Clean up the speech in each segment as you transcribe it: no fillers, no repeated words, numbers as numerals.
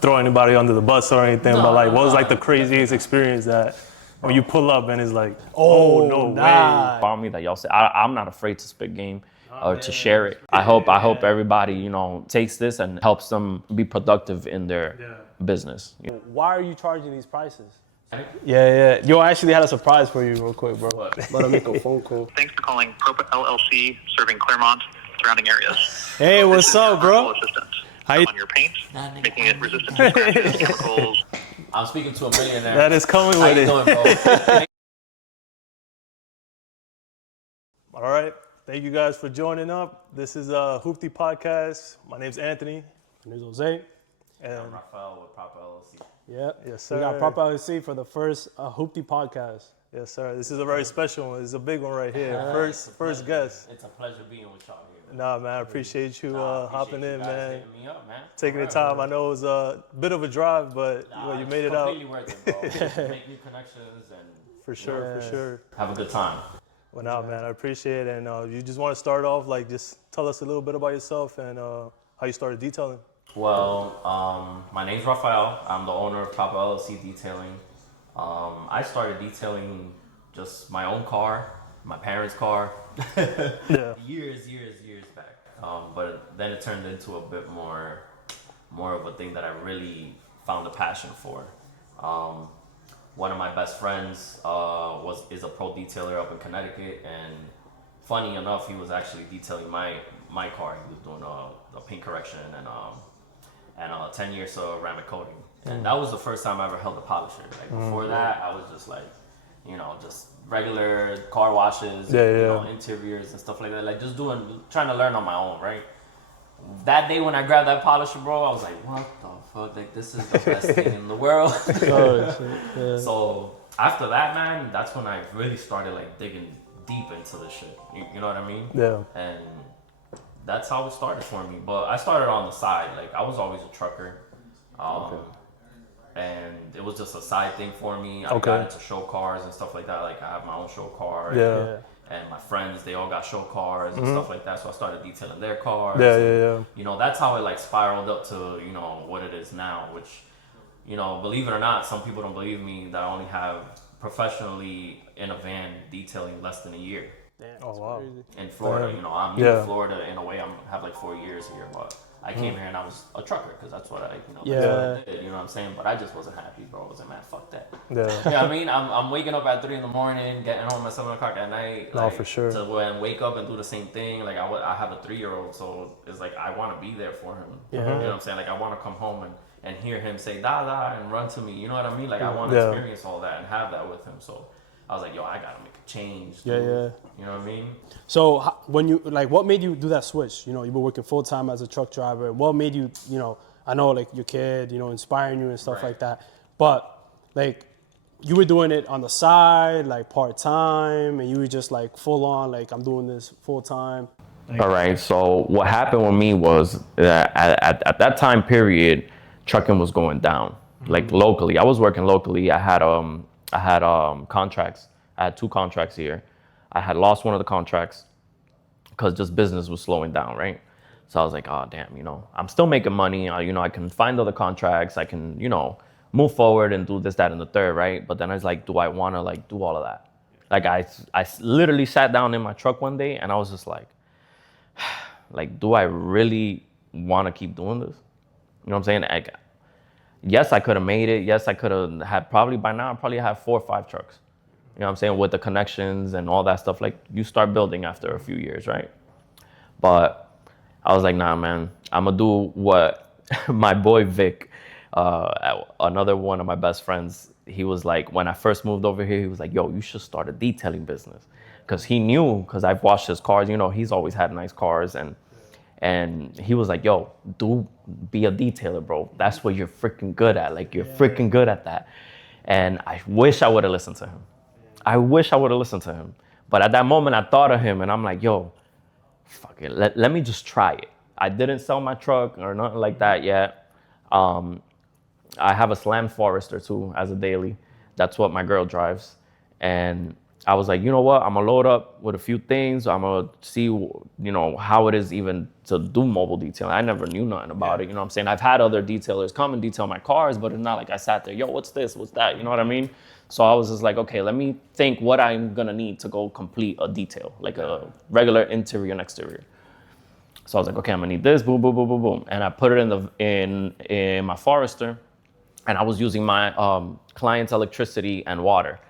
throw anybody under the bus or anything, but like, what was like the craziest experience that when you pull up and it's like, oh no way. About me that y'all say, I'm not afraid to spit game or to share it. I hope everybody, you know, takes this and helps them be productive in their business. Why are you charging these prices? Yeah. Yo, I actually had a surprise for you real quick, bro. Let me make a phone call. Thanks for calling Proppa LLC, serving Claremont, surrounding areas. Hey, what's up, bro? How you on your paint, making it resistant to scratches, chemicals. I'm speaking to a millionaire. That is coming with it. How you doing, bro? All right. Thank you guys for joining up. This is Hoopty Podcast. My name's Anthony. My name's Jose. And I'm Rafael with Proppa LLC. Yep. Yes, sir. We got Proppa LLC for the first Hoopty Podcast. Yes, sir. This is a very special one. It's a big one right here. First guest. It's a pleasure being with y'all here. Nah, man, I appreciate you hopping in, man. Hitting me up, man. Taking the time. I know it was a bit of a drive, but you made it out. Completely worth it, bro. Make new connections and For sure. have a good time. Well, nah, man, I appreciate it. And you just want to start off, like, just tell us a little bit about yourself and how you started detailing. Well, my name's Rafael. I'm the owner of Proppa LLC Detailing. I started detailing just my own car, my parents' car, years back. But then it turned into a bit more of a thing that I really found a passion for. One of my best friends is a pro detailer up in Connecticut, and funny enough, he was actually detailing my car. He was doing a paint correction and 10 years of ceramic coating. And that was the first time I ever held a polisher. Like before that, I was just like, you know, just regular car washes, you know, interiors and stuff like that. Like just trying to learn on my own, right? That day when I grabbed that polisher, bro, I was like, what the fuck? Like this is the best thing in the world. So after that, man, that's when I really started like digging deep into the shit. You know what I mean? Yeah. And that's how it started for me. But I started on the side. Like I was always a trucker. And it was just a side thing for me. I got into show cars and stuff like that. Like I have my own show car. And my friends, they all got show cars and stuff like that. So I started detailing their cars. You know, that's how it like spiraled up to, you know, what it is now, which, you know, believe it or not, some people don't believe me that I only have professionally in a van detailing less than a year. Damn, oh, wow. Crazy. In Florida, you know, I'm in Florida in a way. I have like 4 years here, but I came here and I was a trucker because that's what I, you know, that's what I did, you know what I'm saying? But I just wasn't happy, bro. I was like, man, fuck that. You know what I mean? I'm waking up at 3 in the morning, getting home at 7 o'clock at night. Like, for sure. To when wake up and do the same thing. Like I have a 3-year-old, so it's like I want to be there for him. You know what I'm saying? Like I want to come home and hear him say da and run to me. You know what I mean? Like I want to experience all that and have that with him. So I was like, yo, I gotta make a change. Dude. You know what I mean? So when you, like, what made you do that switch? You know, you were working full time as a truck driver. What made you, you know, I know like your kid, you know, inspiring you and stuff like that. But like you were doing it on the side, like part time, and you were just like full on, like I'm doing this full time. All right. So what happened with me was that at that time period, trucking was going down. Like locally, I was working locally. I had contracts. I had 2 contracts here. I had lost one of the contracts because just business was slowing down, right? So I was like, oh, damn, you know, I'm still making money. You know, I can find other contracts. I can, you know, move forward and do this, that, and the third, right? But then I was like, do I want to, like, do all of that? Like, I literally sat down in my truck one day and I was just like, do I really want to keep doing this? You know what I'm saying? Like, yes, I could have made it. Yes, I could have had by now, I probably have 4 or 5 trucks. You know what I'm saying? With the connections and all that stuff, like you start building after a few years, right? But I was like, nah, man, I'm gonna do what my boy Vic, another one of my best friends, he was like, when I first moved over here, he was like, yo, you should start a detailing business. Cause he knew, cause I've watched his cars, you know, he's always had nice cars and he was like, yo, be a detailer, bro. That's what you're freaking good at. Like, you're freaking good at that. And I wish I would have listened to him. But at that moment, I thought of him and I'm like, yo, fuck it. Let me just try it. I didn't sell my truck or nothing like that yet. I have a Slam Forester too as a daily. That's what my girl drives. And I was like, you know what? I'm gonna load up with a few things. I'm gonna see, how it is even to do mobile detailing. I never knew nothing about it. You know what I'm saying? I've had other detailers come and detail my cars, but it's not like I sat there, yo, what's this? What's that? You know what I mean? So I was just like, okay, let me think what I'm gonna need to go complete a detail, like a regular interior and exterior. So I was like, okay, I'm gonna need this, boom, boom, boom, boom, boom. And I put it in my Forester, and I was using my client's electricity and water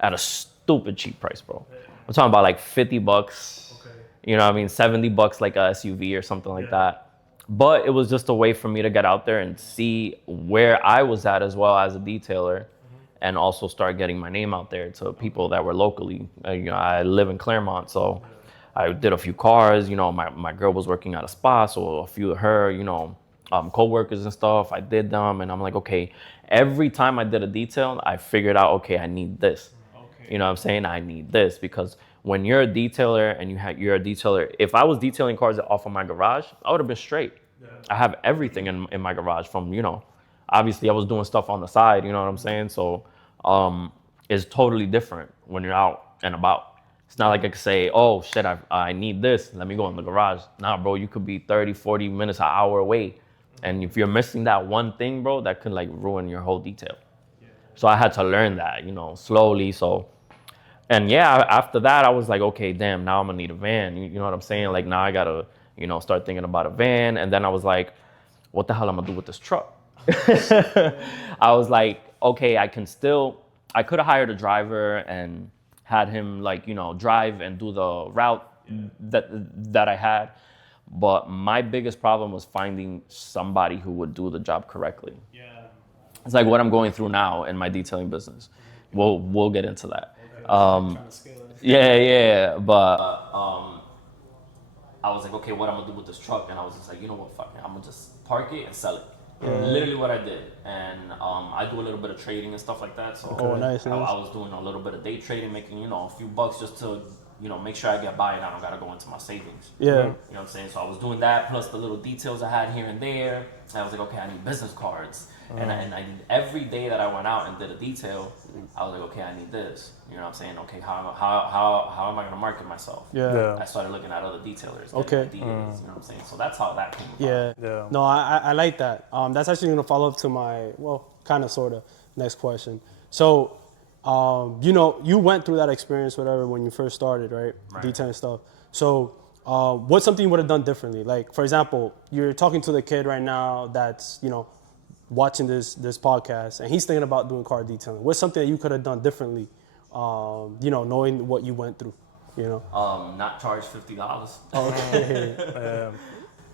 at a stupid cheap price, bro. I'm talking about like $50. Okay. You know what I mean? $70 like a SUV or something like that. But it was just a way for me to get out there and see where I was at as well as a detailer, and also start getting my name out there to people that were locally. I live in Claremont, so I did a few cars. My girl was working at a spa, so a few of her, co-workers and stuff, I did them, and I'm like, okay, every time I did a detail, I figured out, okay, I need this. You know what I'm saying? I need this, because when you're a detailer and you're a detailer, if I was detailing cars off of my garage, I would have been straight. Yeah. I have everything in my garage from, obviously I was doing stuff on the side, you know what I'm saying? So it's totally different when you're out and about. It's not like I could say, oh shit, I need this, let me go in the garage. Nah, bro, you could be 30, 40 minutes, an hour away. And if you're missing that one thing, bro, that could like ruin your whole detail. So I had to learn that, slowly. And yeah, after that, I was like, okay, damn, now I'm gonna need a van. You know what I'm saying? Like now I gotta, start thinking about a van. And then I was like, what the hell am I gonna do with this truck? I was like, okay, I could have hired a driver and had him drive and do the route that I had. But my biggest problem was finding somebody who would do the job correctly. Yeah. It's like what I'm going through now in my detailing business. We'll get into that. Yeah. But I was like, okay, what I'm gonna do with this truck? And I was just like, you know what, fuck it, I'm gonna just park it and sell it. Literally what I did. And I do a little bit of trading and stuff like that. So nice. I was doing a little bit of day trading, making a few bucks just to make sure I get by and I don't gotta go into my savings. Yeah. You know what I'm saying? So I was doing that plus the little details I had here and there. And I was like, okay, I need business cards. And I every day that I went out and did a detail, I was like, okay, I need this. You know what I'm saying? Okay, how am I gonna market myself? Yeah. I started looking at other detailers. Okay. You know what I'm saying? So that's how that came about. Yeah. No, I like that. That's actually gonna follow up to my kind of sort of next question. So, you went through that experience, whatever, when you first started, right? Detailing stuff. So, what's something you would have done differently? Like, for example, you're talking to the kid right now that's watching this podcast, and he's thinking about doing car detailing. What's something that you could have done differently, knowing what you went through, Not charge $50. Okay.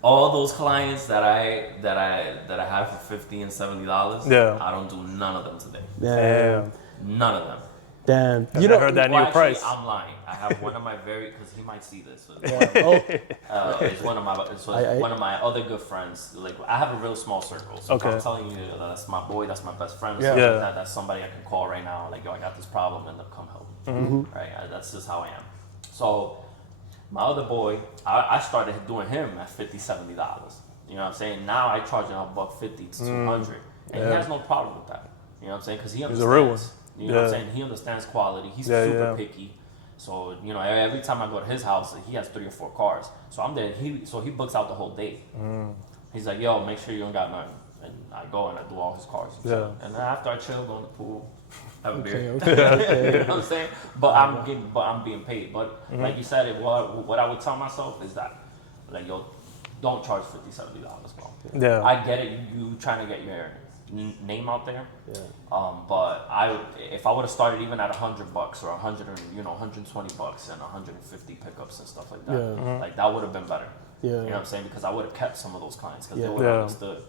All those clients that I have for $50 and $70, I don't do none of them today. Damn. None of them. Damn. I heard that new price. I'm lying. I have one of my because he might see this. It's one of my other good friends. Like I have a real small circle. So if I'm telling you that's my boy, that's my best friend. Like that's somebody I can call right now. Like, yo, I got this problem, and they'll come help me. Mm-hmm. Right? That's just how I am. So my other boy, I started doing him at $50, $70. You know what I'm saying? Now I charge him $150 to $200, and he has no problem with that. You know what I'm saying? Because he understands. He's a real one. You know what I'm saying? He understands quality. He's super picky. So, every time I go to his house, he has 3 or 4 cars. So I'm there. He books out the whole day. He's like, yo, make sure you don't got nothing. And I go and I do all his cars. And then after I chill, go in the pool, have a beer. Okay. You know what I'm saying? But I'm being paid. But like you said, what I would tell myself is that, like, yo, don't charge $50, $70, bro. Yeah. I get it. You trying to get your name out there. Yeah. But if I would have started even at $100 or $120 and 150 pickups and stuff like that, like that would have been better. Yeah. You know what I'm saying? Because I would have kept some of those clients because they would have understood.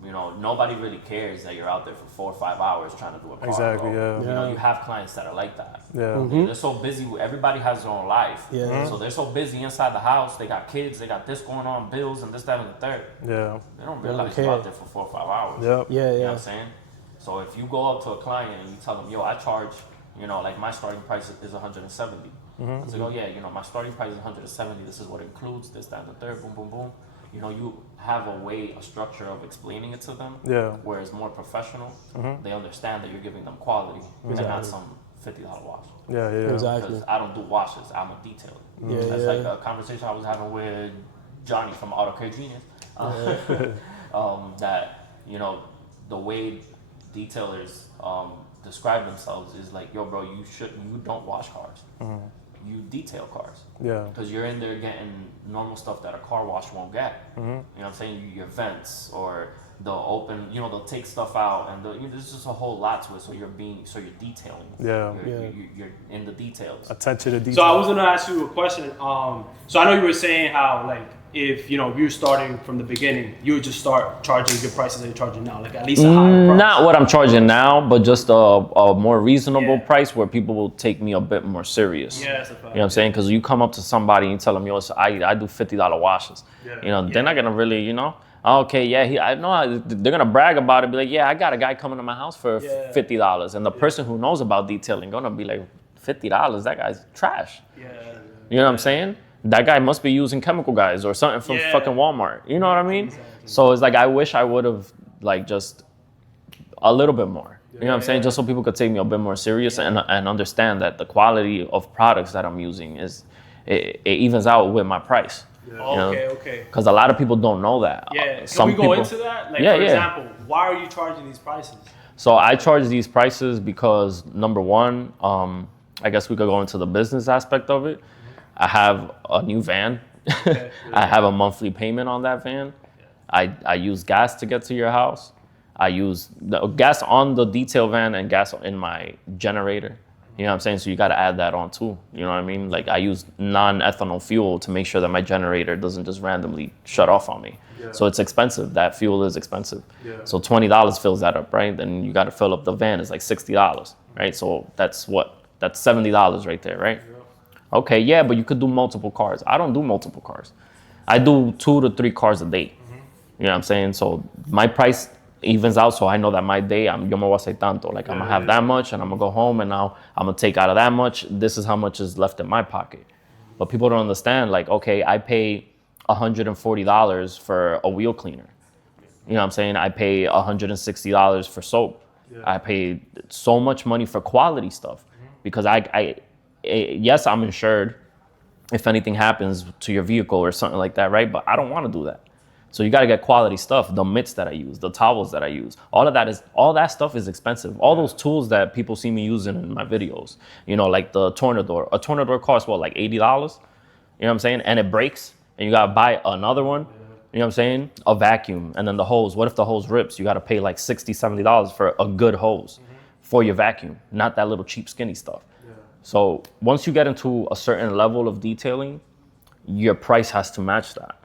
Nobody really cares that you're out there for 4 or 5 hours trying to do a car. Exactly. You have clients that are like that. Yeah. They're so busy. Everybody has their own life. Yeah. So they're so busy inside the house. They got kids. They got this going on, bills, and this, that, and the third. Yeah. They don't realize you're out there for 4 or 5 hours. Yep. Yeah. You know what I'm saying? So if you go up to a client and you tell them, yo, I charge, like my starting price is $170. I say, oh yeah, my starting price is $170. This is what it includes, this, that, and the third, boom, boom, boom. You have a structure of explaining it to them where it's more professional. They understand that you're giving them quality and not some $50 wash. Yeah, yeah. Exactly. Because I don't do washes, I'm a detailer. Yeah, That's yeah. like a conversation I was having with Johnny from Auto Care Genius. That, you know, the way detailers describe themselves is like, yo, bro, you don't wash cars. You detail cars. Yeah. Because you're in there getting normal stuff that a car wash won't get. You know what I'm saying? Your vents, or they'll open, you know, they'll take stuff out, and there's just a whole lot to it. So you're detailing. Yeah. You're in the details. Attention to detail. So I was gonna ask you a question. So I know you were saying how, like, if you're starting from the beginning, you would just start charging your prices that you're charging now, like at least a higher price. Not what I'm charging now, but just a more reasonable Yeah. price where people will take me a bit more serious. Yeah, that's a fact. You know what I'm saying? Because you come up to somebody and you tell them, yo, so I do $50 washes. Yeah. You know, they're not gonna really, you know, okay, yeah, I know they're gonna brag about it, be like, yeah, I got a guy coming to my house for $50, and the person who knows about detailing gonna be like, $50, that guy's trash. Yeah. You know what I'm saying? That guy must be using chemical guys or something from Yeah. fucking Walmart. You know what I mean? So it's like, I wish I would have like just a little bit more. You know what I'm saying? Just so people could take me a bit more serious and understand that the quality of products that I'm using it evens out with my price. Okay. Because a lot of people don't know that. Yeah. Can Some we go people, into that? Like, Yeah, for yeah. example, why are you charging these prices? So I charge these prices because, number one, I guess we could go into the business aspect of it. I have a new van. I have a monthly payment on that van. I use gas to get to your house. I use the gas on the detail van and gas in my generator. You know what I'm saying? So you got to add that on too. You know what I mean? Like, I use non-ethanol fuel to make sure that my generator doesn't just randomly shut off on me. So it's expensive. That fuel is expensive. So $20 fills that up, right? Then you got to fill up the van. It's like $60, right? So that's $70 right there, right? Okay, yeah, but you could do multiple cars. I don't do multiple cars. I do 2 to 3 cars a day. You know what I'm saying? So my price evens out, so I know that my day, yo me voy a hacer tanto. Like, I'm going to have that much, and I'm going to go home, and now I'm going to take out of that much. This is how much is left in my pocket. But people don't understand, like, okay, I pay $140 for a wheel cleaner. You know what I'm saying? I pay $160 for soap. I pay so much money for quality stuff because yes, I'm insured if anything happens to your vehicle or something like that, right? But I don't want to do that. So you got to get quality stuff. The mitts that I use, the towels that I use, all that stuff is expensive. All those tools that people see me using in my videos, you know, like the Tornador. A Tornador costs what, like $80? You know what I'm saying? And it breaks, and you got to buy another one. You know what I'm saying? A vacuum, and then the hose. What if the hose rips? You got to pay like $60, $70 for a good hose for your vacuum, not that little cheap skinny stuff. So once you get into a certain level of detailing, your price has to match that.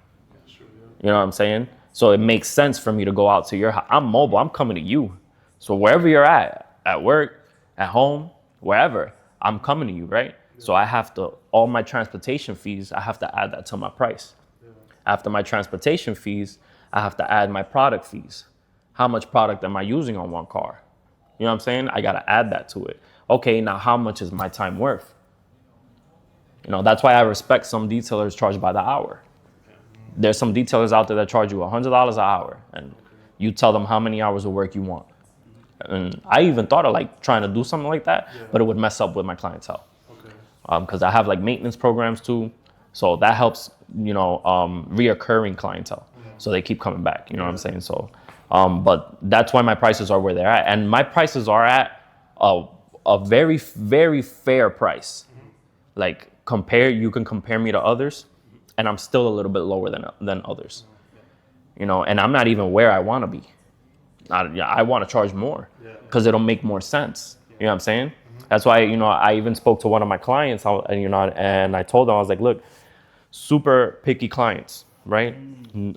You know what I'm saying? So it makes sense for me to go out to your house. I'm mobile. I'm coming to you. So wherever you're at work, at home, wherever, I'm coming to you, right? So I have to, all my transportation fees, I have to add that to my price. After my transportation fees, I have to add my product fees. How much product am I using on one car? You know what I'm saying? I got to add that to it. Okay, now how much is my time worth? You know, that's why I respect some detailers charge by the hour. There's some detailers out there that charge you $100 an hour, and you tell them how many hours of work you want. And I even thought of like trying to do something like that, but it would mess up with my clientele. Because I have like maintenance programs too. So that helps, you know, reoccurring clientele. So they keep coming back, you know what I'm saying? So, but that's why my prices are where they're at. And my prices are at a very, very fair price. Like you can compare me to others, and I'm still a little bit lower than others. You know, and I'm not even where I want to be. I want to charge more because it'll make more sense. You know what I'm saying? That's why, you know, I even spoke to one of my clients, and I told them, I was like, look, super picky clients, right?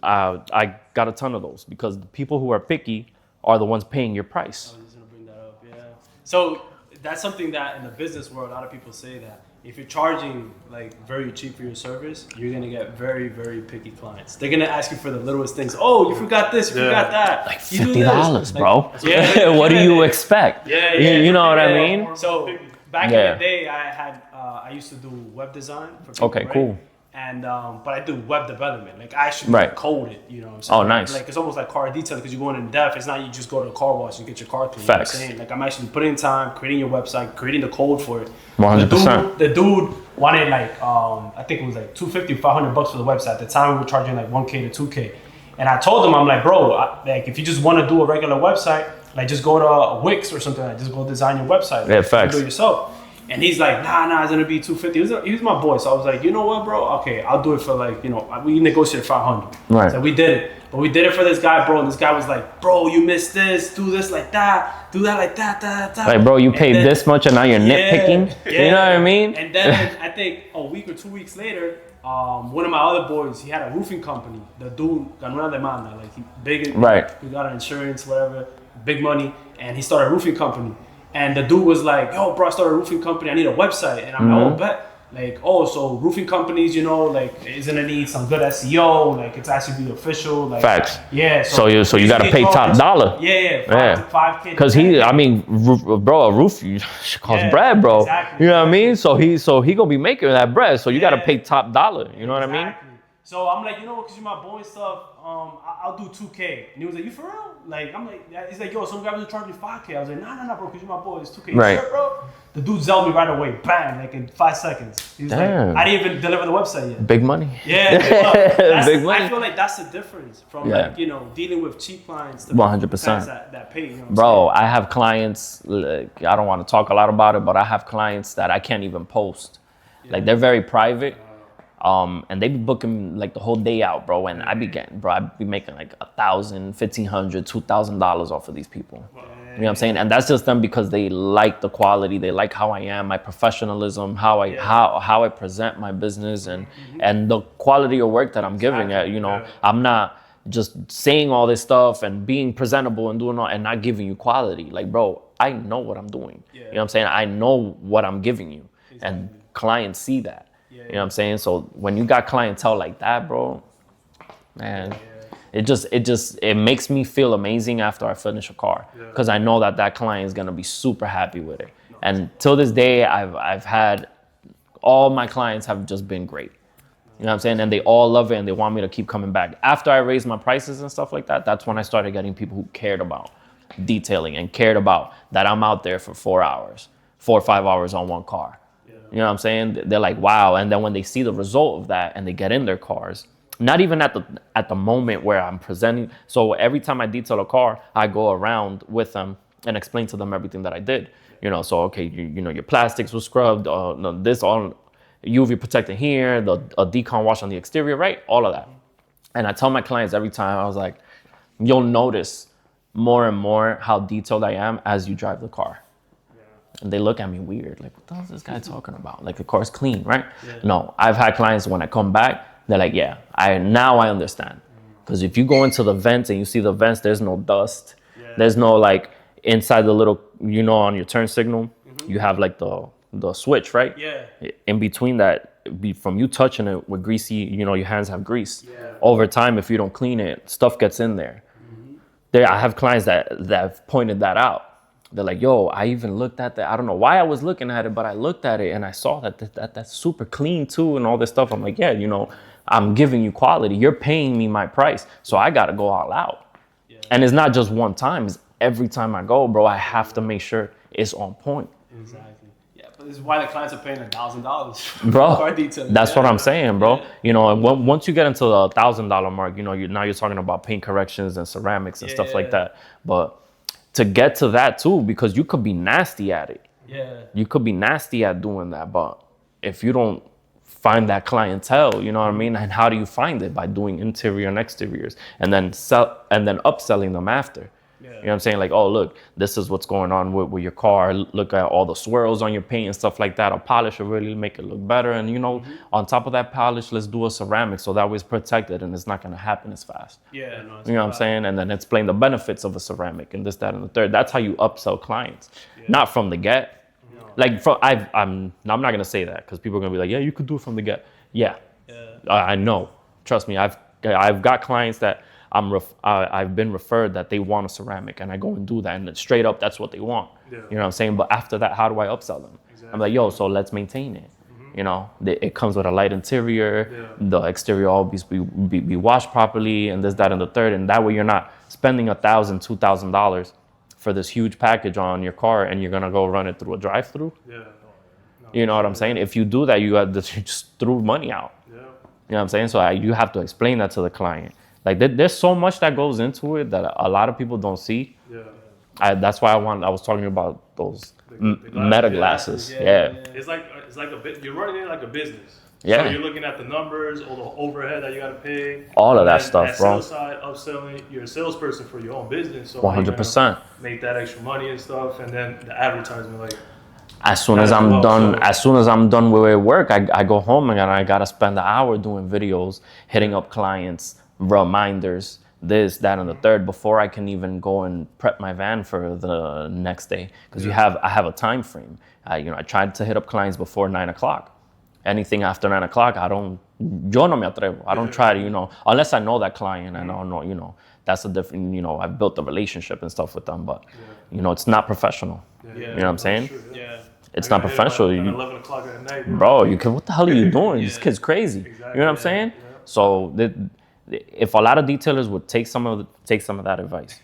I got a ton of those because the people who are picky are the ones paying your price. I was just gonna bring that up, yeah. So that's something that in the business world, a lot of people say that if you're charging like very cheap for your service, you're gonna get very, very picky clients. They're gonna ask you for the littlest things. Oh, you forgot this, you forgot that. Like $50, bro. Yeah. What do you expect? Yeah. You know what I mean? So back in the day, I used to do web design for people, Okay, right? cool. And but I do web development. Like I actually code it. You know what I'm saying? Oh, nice. Like it's almost like car detailing because you're going in depth. It's not you just go to a car wash and get your car clean. Facts. You know what I'm saying? Like I'm actually putting in time, creating your website, creating the code for it. 100%. The dude wanted like I think it was like $250, $500 for the website. At the time we were charging like $1K to $2K. And I told him, I'm like, bro, like if you just want to do a regular website, like just go to Wix or something like that. Just go design your website. Yeah, facts. Do it yourself. And he's like, nah, it's gonna be $250. He was my boy, so I was like, you know what, bro? Okay, I'll do it for like, we negotiated $500. Right. So we did it, but we did it for this guy, bro. And this guy was like, bro, you missed this. Do this like that. Do that like that. Like, bro, you paid this much and now you're nitpicking. Yeah. You know what I mean? And then I think a week or 2 weeks later, one of my other boys, he had a roofing company. The dude got una demanda, like he big. Right. He got insurance, whatever, big money, and he started a roofing company. And the dude was like, yo, bro, I started a roofing company. I need a website. And I'm like, oh, bet. Like, oh, so roofing companies, like, isn't it need some good SEO? Like, it's actually be official. Like, Facts. Yeah. So you got to pay top dollar. Yeah. 5K. Because bro, a roof costs bread, bro. Exactly. You know what I mean? So he gonna be making that bread. So you got to pay top dollar. You know what I mean? So I'm like, because you're my boy and stuff, I'll do 2K. And he was like, you for real? Like, I'm like, he's like, yo, some guy was charging me 5K. I was like, nah, bro, because you're my boy, it's 2K. Right. Sure, bro? The dude zelled me right away, bam, like in 5 seconds. He was like, I didn't even deliver the website yet. Big money. Yeah, big money. I feel like that's the difference from like, dealing with cheap clients to 100%. that pay. You know Bro, I have clients, like, I don't want to talk a lot about it, but I have clients that I can't even post. Yeah. Like, they're very private. And they be booking like the whole day out, bro. And I be making like $1,000, $1,500, $2,000 off of these people. You know what I'm saying? And that's just them because they like the quality, they like how I am, my professionalism, how I present my business, and the quality of work that I'm giving. I'm not just saying all this stuff and being presentable and doing all and not giving you quality. Like, bro, I know what I'm doing. You know what I'm saying? I know what I'm giving you, and clients see that. You know what I'm saying? So when you got clientele like that, bro, man, it makes me feel amazing after I finish a car, because I know that client is gonna be super happy with it. And till this day, I've had all my clients have just been great. You know what I'm saying? And they all love it and they want me to keep coming back. After I raised my prices and stuff like that, that's when I started getting people who cared about detailing and cared about that I'm out there for 4 or 5 hours on one car. You know what I'm saying? They're like, wow. And then when they see the result of that and they get in their cars, not even at the moment where I'm presenting. So every time I detail a car, I go around with them and explain to them everything that I did. So, okay, your plastics were scrubbed, this all UV protected here, a decon wash on the exterior, right? All of that. And I tell my clients every time, I was like, you'll notice more and more how detailed I am as you drive the car. And they look at me weird, like, what the hell is this guy talking about? Like, the car's clean, right? Yeah. No, I've had clients when I come back, they're like, yeah, now I understand. Because if you go into the vents and you see the vents, there's no dust. Yeah. There's no, like, inside the little, on your turn signal, you have, like, the switch, right? Yeah. In between that, from you touching it with greasy, your hands have grease. Yeah. Over time, if you don't clean it, stuff gets in there. I have clients that have pointed that out. They're like, yo, I even looked at that. I don't know why I was looking at it, but I looked at it and I saw that's super clean too and all this stuff. I'm like, yeah, I'm giving you quality. You're paying me my price. So I got to go all out. Yeah. And it's not just one time. It's every time I go, bro, I have to make sure it's on point. Exactly. Yeah, but this is why the clients are paying $1,000. Bro, that's what I'm saying, bro. Once you get into the $1,000 mark, now you're talking about paint corrections and ceramics and stuff like that. But to get to that too, because you could be nasty at it. Yeah. You could be nasty at doing that, but if you don't find that clientele, you know what I mean? And how do you find it? By doing interior and exteriors, and then upselling them after. Yeah. You know what I'm saying? Like, oh, look, this is what's going on with your car. Look at all the swirls on your paint and stuff like that. A polish will really make it look better. And, on top of that polish, let's do a ceramic so that way it's protected and it's not going to happen as fast. Yeah. No, you know what I'm saying? And then explain the benefits of a ceramic and this, that, and the third. That's how you upsell clients, not from the get. No. Like, I'm not going to say that because people are going to be like, yeah, you could do it from the get. Yeah. I know. Trust me. I've got clients that I've been referred that they want a ceramic and I go and do that and straight up that's what they want. Yeah. You know what I'm saying? But after that, how do I upsell them? Exactly. I'm like, yo, so let's maintain it. You know You know, it comes with a light interior. The exterior always be washed properly, and this, that, and the third. And that way, you're not spending $1,000, $2,000 for this huge package on your car, and you're gonna go run it through a drive-through. Yeah. You know what I'm saying? If you do that, you just threw money out. Yeah. You know what I'm saying? So you have to explain that to the client. Like there's so much that goes into it that a lot of people don't see. Yeah. That's why I was talking about those meta glasses. Yeah. It's like a bit. You're running it like a business. Yeah. So you're looking at the numbers, all the overhead that you got to pay. All of that And stuff, bro. Sales side, upselling. You're a salesperson for your own business. So 100%. make that extra money and stuff, and then the advertisement, like. As soon as I'm done with work, I go home and I gotta spend an hour doing videos, hitting up clients, reminders, this, that, and the third before I can even go and prep my van for the next day. Because I have a time frame. I tried to hit up clients before 9 o'clock. Anything after 9 o'clock, yo no me atrevo. I don't try to, unless I know that client and I know, that's a different, I've built a relationship and stuff with them, but it's not professional. You know what I'm saying? Sure, yeah. It's not professional. At 11 o'clock at night. Bro, what the hell are you doing? This kid's crazy. Exactly, you know what I'm saying? Yeah. So if a lot of detailers would take some of that advice,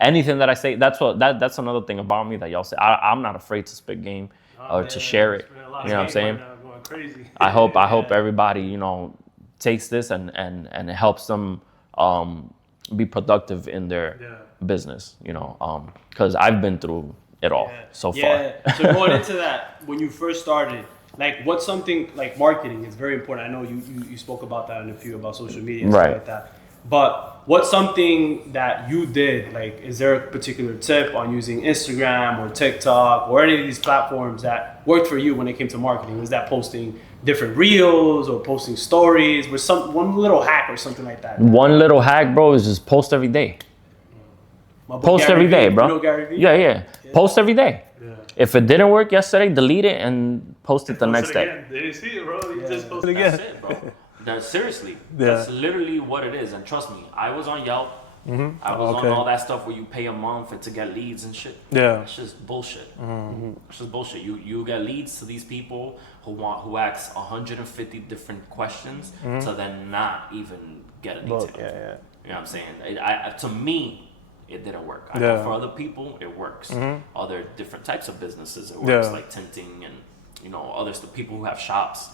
anything that I say, that's another thing about me that y'all say. I'm not afraid to spit game or to share it. You know what I'm saying? Crazy. I hope everybody takes this and it helps them be productive in their business. Because I've been through it all so far. Yeah. So going into that, when you first started, like what's something like marketing is very important. I know you spoke about that in a few about social media and stuff like that. But what's something that you did? Like, is there a particular tip on using Instagram or TikTok or any of these platforms that worked for you when it came to marketing? Was that posting different reels or posting stories? Was one little hack or something like that? One little hack, bro, is just post every day. Post every day, bro. You know Gary Vee? Yeah. Post every day. Yeah. If it didn't work yesterday, delete it and post it the next day. They didn't see it, bro. You just post it again. That's it, bro. Seriously. That's literally what it is. And trust me, I was on Yelp. I was on all that stuff where you pay a month to get leads and shit. Yeah. That's just bullshit. It's just bullshit. You get leads to these people who ask 150 different questions to then not even get a detail. You know what I'm saying? To me, it didn't work. I know for other people, it works. Other different types of businesses, it works, like tinting and others. The people who have shops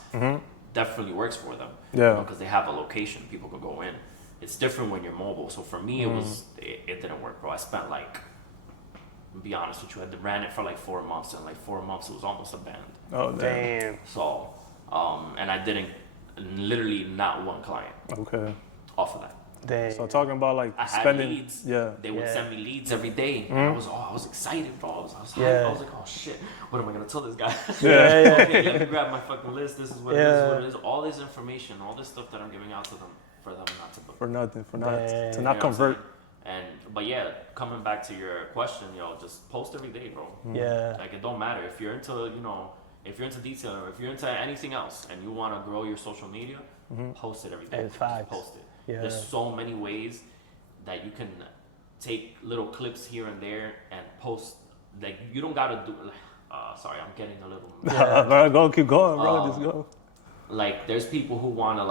definitely works for them. Because they have a location, people can go in. It's different when you're mobile. So for me, it didn't work, bro. I spent to be honest with you, I ran it for 4 months, and 4 months it was almost abandoned. Oh damn. So, and I didn't literally not one client. Okay. Off of that. Dang. So talking about I spending, had leads. They would send me leads every day. I was excited, bro. I was hyped. I was like, oh shit, what am I gonna tell this guy? Okay, let me grab my fucking list. This is what it is. What it is. All this information, all this stuff that I'm giving out to them for them not to book. For nothing, to not convert. But coming back to your question, just post every day, bro. Yeah. Like it don't matter if you're into, if you're into detailing or if you're into anything else and you want to grow your social media, post it every day. Facts. Post it. Yeah. There's so many ways that you can take little clips here and there and post. Like you don't gotta do. Sorry, I'm getting a little. Keep going, bro. Just go. Like there's people who wanna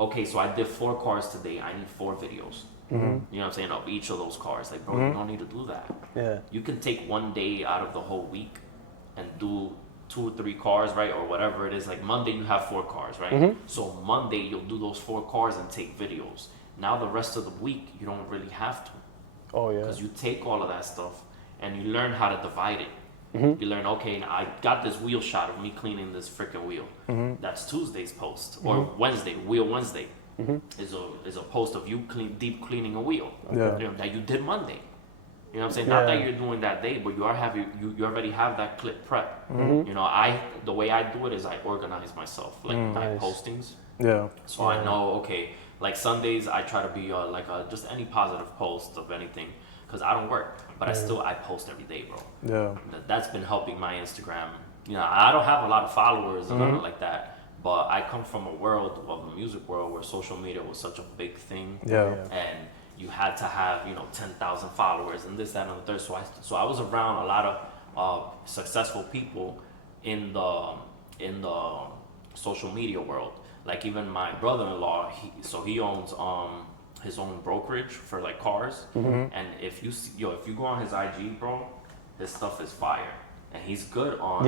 okay, so I did 4 cars today. I need 4 videos. You know what I'm saying? Of each of those cars. Like, bro, you don't need to do that. Yeah. You can take one day out of the whole week and do 2 or 3 cars, right? Or whatever it is. Like Monday you have 4 cars, right? So Monday you'll do those 4 cars and take videos. Now the rest of the week you don't really have to. Oh yeah. Because you take all of that stuff and you learn how to divide it. You learn, okay, now I got this wheel shot of me cleaning this freaking wheel. That's Tuesday's post. Or Wednesday, Wheel Wednesday is a post of you deep cleaning a wheel. That you did Monday. You know what I'm saying? Not that you're doing that day, but you already have that clip prep. The way I do it is I organize myself, like my postings. Yeah. So I know, okay, like Sundays I try to be just any positive post of anything, because I don't work, but I post every day, bro. Yeah. That's been helping my Instagram. I don't have a lot of followers or nothing like that, but I come from a world of the music world where social media was such a big thing. And you had to have 10,000 followers and this, that, and the third. So I was around a lot of successful people in the in the social media world. Like even my brother-in-law, he owns his own brokerage for like cars. And if you go on his IG, bro, his stuff is fire, and he's good on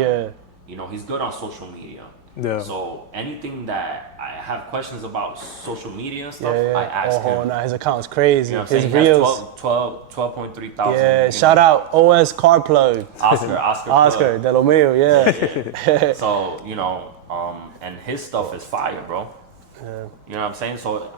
he's good on social media. Yeah. So anything that I have questions about social media and stuff, I ask him. Oh, no, his account's crazy. You know what His I'm saying? He has reels. 12.3 thousand. Yeah, shout out OS Car Plug. Oscar de lo mío, yeah. So, and his stuff is fire, bro. Yeah. You know what I'm saying? So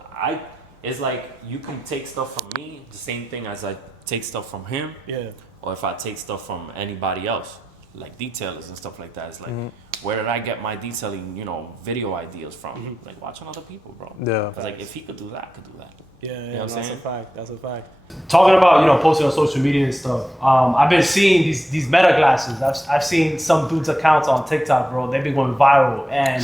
it's like you can take stuff from me, the same thing as I take stuff from him. Yeah. Or if I take stuff from anybody else, like detailers and stuff like that. It's like, where did I get my detailing, video ideas from? Like watching other people, bro. Yeah. It's like if he could do that, I could do that. Yeah, You know what I'm saying? That's a fact. Talking about posting on social media and stuff. I've been seeing these Meta glasses. I've seen some dudes' accounts on TikTok, bro. They've been going viral, and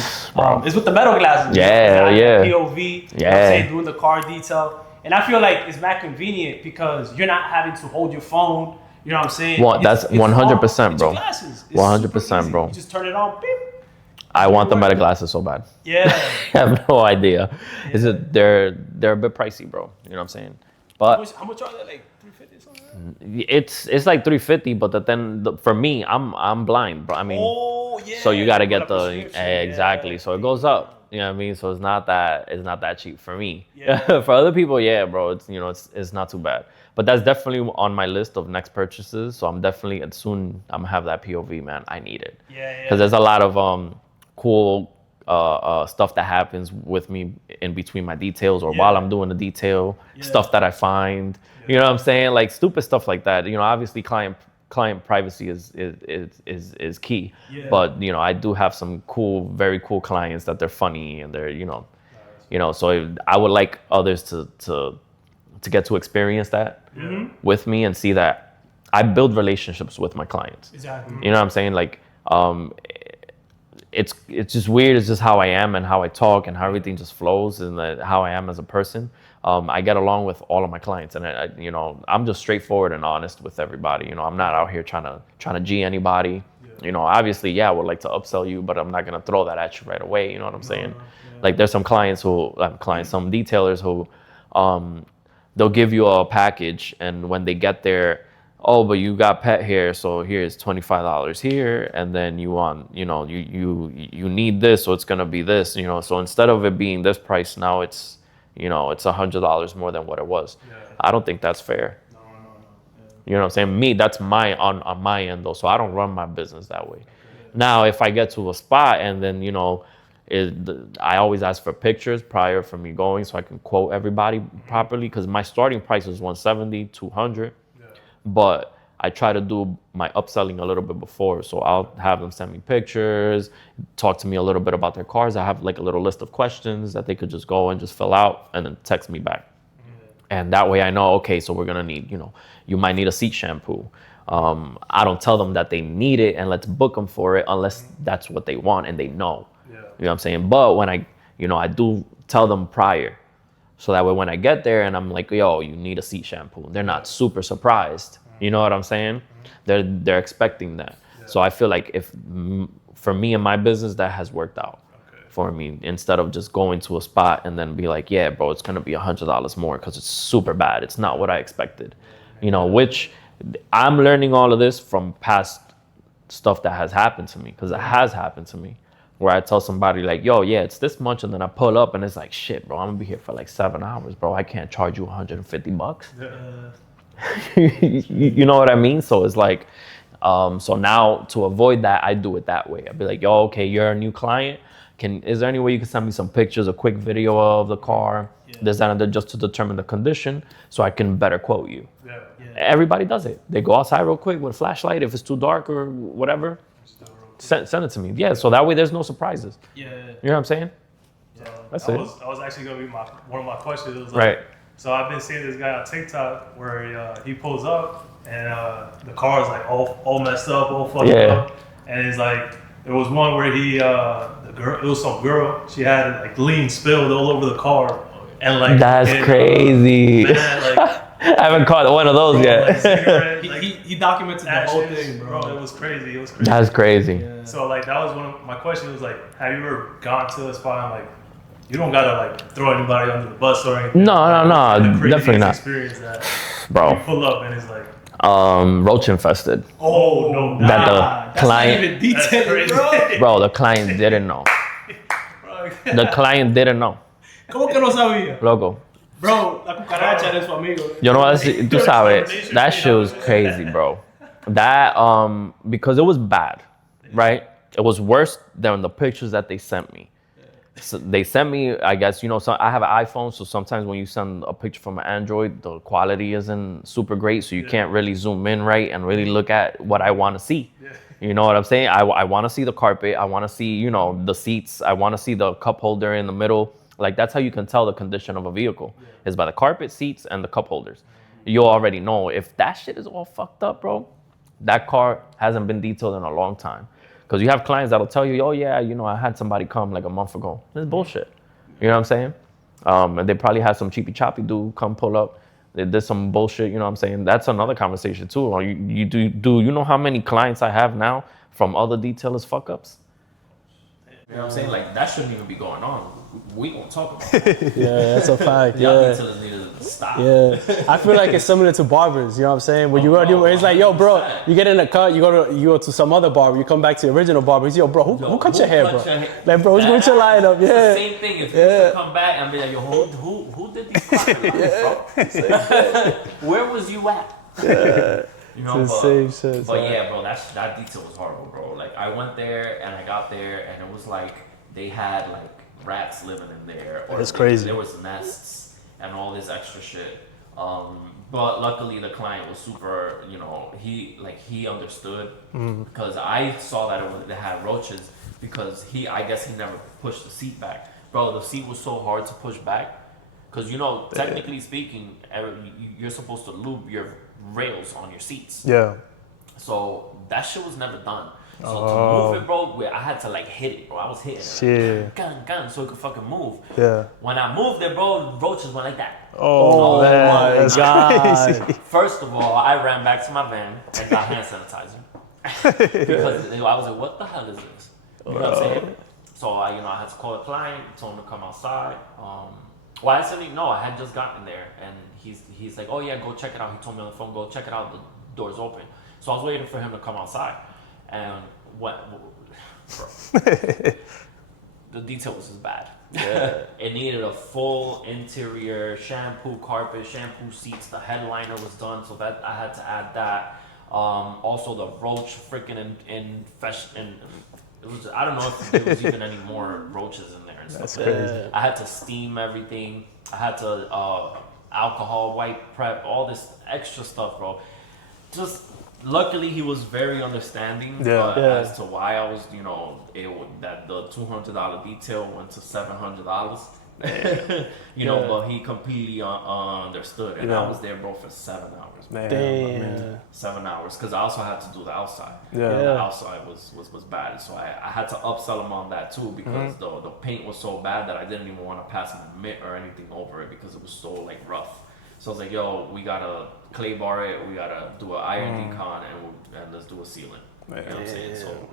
it's with the Meta glasses. Yeah, yeah. POV. You know what I'm saying, doing the car detail, and I feel like it's not convenient because you're not having to hold your phone. You know what I'm saying? Well, that's 100%, bro. 100%, bro. You just turn it on, beep. I want the Meta glasses so bad. Yeah. I have no idea. They're a bit pricey, bro. You know what I'm saying? But How much are they? Like $350 something? it's like $350, but then for me, I'm blind, bro. I mean, so you gotta get the exactly. So it goes up. You know what I mean? So it's not that cheap for me. Yeah. For other people, yeah, bro. It's not too bad. But that's definitely on my list of next purchases. So I'm definitely soon I'm gonna have that POV, man. I need it. Yeah. Because there's a lot of cool stuff that happens with me in between my details or while I'm doing the detail, stuff that I find. You know what I'm saying? Like stupid stuff like that. Obviously client privacy is key. Yeah. But I do have some very cool clients that they're funny and they're so I would like others to get to experience that with me and see that I build relationships with my clients. Exactly. You know what I'm saying? Like it's just weird. It's just how I am and how I talk and how everything just flows and how I am as a person. I get along with all of my clients, and I'm just straightforward and honest with everybody. I'm not out here trying to G anybody. Obviously, I would like to upsell you, but I'm not gonna throw that at you right away. You know what I'm saying? Like there's some some detailers who, they'll give you a package, and when they get there, oh, but you got pet hair, so here's $25 here, and then you want, you need this, so it's gonna be this, So instead of it being this price, now it's, it's $100 more than what it was. Yeah. I don't think that's fair. No. Yeah. You know what I'm saying? Me, that's on my end though, so I don't run my business that way. Yeah. Now, if I get to a spot and then I always ask for pictures prior for me going, so I can quote everybody properly, because my starting price is $170, $200. But I try to do my upselling a little bit before. So I'll have them send me pictures, talk to me a little bit about their cars. I have like a little list of questions that they could just go and just fill out and then text me back. And that way I know, okay, so we're going to need, you might need a seat shampoo. I don't tell them that they need it and let's book them for it unless that's what they want and they know. Yeah. You know what I'm saying? But when I do tell them prior. So that way when I get there and I'm like, yo, you need a seat shampoo, they're not super surprised. You know what I'm saying? They're expecting that. Yeah. So I feel like for me and my business, that has worked out for me, instead of just going to a spot and then be like, yeah, bro, it's going to be $100 more because it's super bad. It's not what I expected, which I'm learning all of this from past stuff that has happened to me, because it has happened to me. Where I tell somebody like, yo, yeah, it's this much. And then I pull up and it's like, shit, bro, I'm gonna be here for like 7 hours, bro. I can't charge you $150. You know what I mean? So it's like, so now to avoid that, I do it that way. I'd be like, yo, okay, you're a new client. Is there any way you can send me some pictures, a quick video of the car, this and that, just to determine the condition so I can better quote you? Yeah. Everybody does it. They go outside real quick with a flashlight. If it's too dark or whatever, send it to me. Yeah, so that way there's no surprises. Yeah. You know what I'm saying? Yeah. That's that it. was actually going to be one of my questions. It was right. So I've been seeing this guy on TikTok where he pulls up and the car is like all messed up, all fucked up. And it's like, there was one where it was some girl, she had like lean spilled all over the car. And like, that's crazy. Man, like, I haven't caught one of those Bro, yet. like, cigarette, like, He documented the whole actions, thing, bro. It was crazy. It was crazy. That's crazy. Yeah. So like that was one of my questions. Was like, have you ever gone to a spot and like you don't gotta like throw anybody under the bus or anything? No, like, no, the craziest definitely not. Experience that Bro, you pull up and it's like, roach infested. oh no, That the That's client- not even that's detailed, crazy. bro. Bro, the client didn't know. The client didn't know. ¿Cómo que no sabía? Loco. Bro, la cucaracha eres su amigo. Yo no voy a decir, tú sabes, that shit was crazy, bro. That, because it was bad, right? It was worse than the pictures that they sent me. So they sent me, I guess, you know, so I have an iPhone, so sometimes when you send a picture from an Android, the quality isn't super great, so you can't really zoom in right and really look at what I want to see. You know what I'm saying? I want to see the carpet. I want to see, you know, the seats. I want to see the cup holder in the middle. Like, that's how you can tell the condition of a vehicle, is by the carpet, seats, and the cup holders. You'll already know. If that shit is all fucked up, bro, that car hasn't been detailed in a long time. Because you have clients that'll tell you, oh, yeah, you know, I had somebody come like a month ago. It's bullshit. You know what I'm saying? And they probably had some cheapy choppy dude come pull up. They did some bullshit, you know what I'm saying? That's another conversation, too. Or you know how many clients I have now from other detailers fuck ups? You know what I'm saying? Like, that shouldn't even be going on. We won't talk about it. Yeah, that's a fact. Y'all Yeah. detailers need to stop. Yeah, I feel like it's similar to barbers. You know what I'm saying? When you already, it's like, yo, bro, 100%. you get in a cut, you go to some other barber, you come back to the original barber. He's yo, bro, who cut your hair, bro? Like, bro, who's going to line up? It's the Yeah, same thing. If you used to come back and be like, yo, who did these carpet lines, bro? Where was you at? You know, it's the same shit. But yeah, bro, that detail was horrible, bro. Like, I went there and I got there and it was like they had like rats living in there, or That's crazy. There was nests and all this extra shit. But luckily the client was super, you know, he understood because I saw that it had roaches because I guess he never pushed the seat back. Bro, the seat was so hard to push back because, you know, technically speaking, you're supposed to lube your rails on your seats. Yeah. So that shit was never done. So to move it, bro, I had to like hit it, bro. I was hitting it. Shit. Like, gun, so it could fucking move. Yeah. When I moved it, bro, roaches went like that. Oh, man, my that's God. crazy. First of all, I ran back to my van and got hand sanitizer. Because I was like, what the hell is this? You know what I'm saying? So I had to call a client, told him to come outside. Well, I said, no, I had just gotten there. And he's like, oh yeah, go check it out. He told me on the phone, go check it out. The door's open. So I was waiting for him to come outside. And bro, the detail was just bad. Yeah. It needed a full interior shampoo carpet, shampoo seats. The headliner was done, so that I had to add that. Also, the roach freaking infestation. It was, I don't know if there was even any more roaches in there and stuff. That's crazy. I had to steam everything. I had to alcohol wipe prep, all this extra stuff, bro. Just luckily he was very understanding as to why I was, that the $200 detail went to $700. But he completely understood, and I was there, bro, for 7 hours. Damn. 7 hours, because I also had to do the outside. Yeah. The outside was bad, so I had to upsell him on that too, because the paint was so bad that I didn't even want to pass him a mitt or anything over it because it was so like rough. So I was like, yo, we gotta clay bar it, we gotta do an iron decon, and let's do a sealant. You know what I'm saying? So,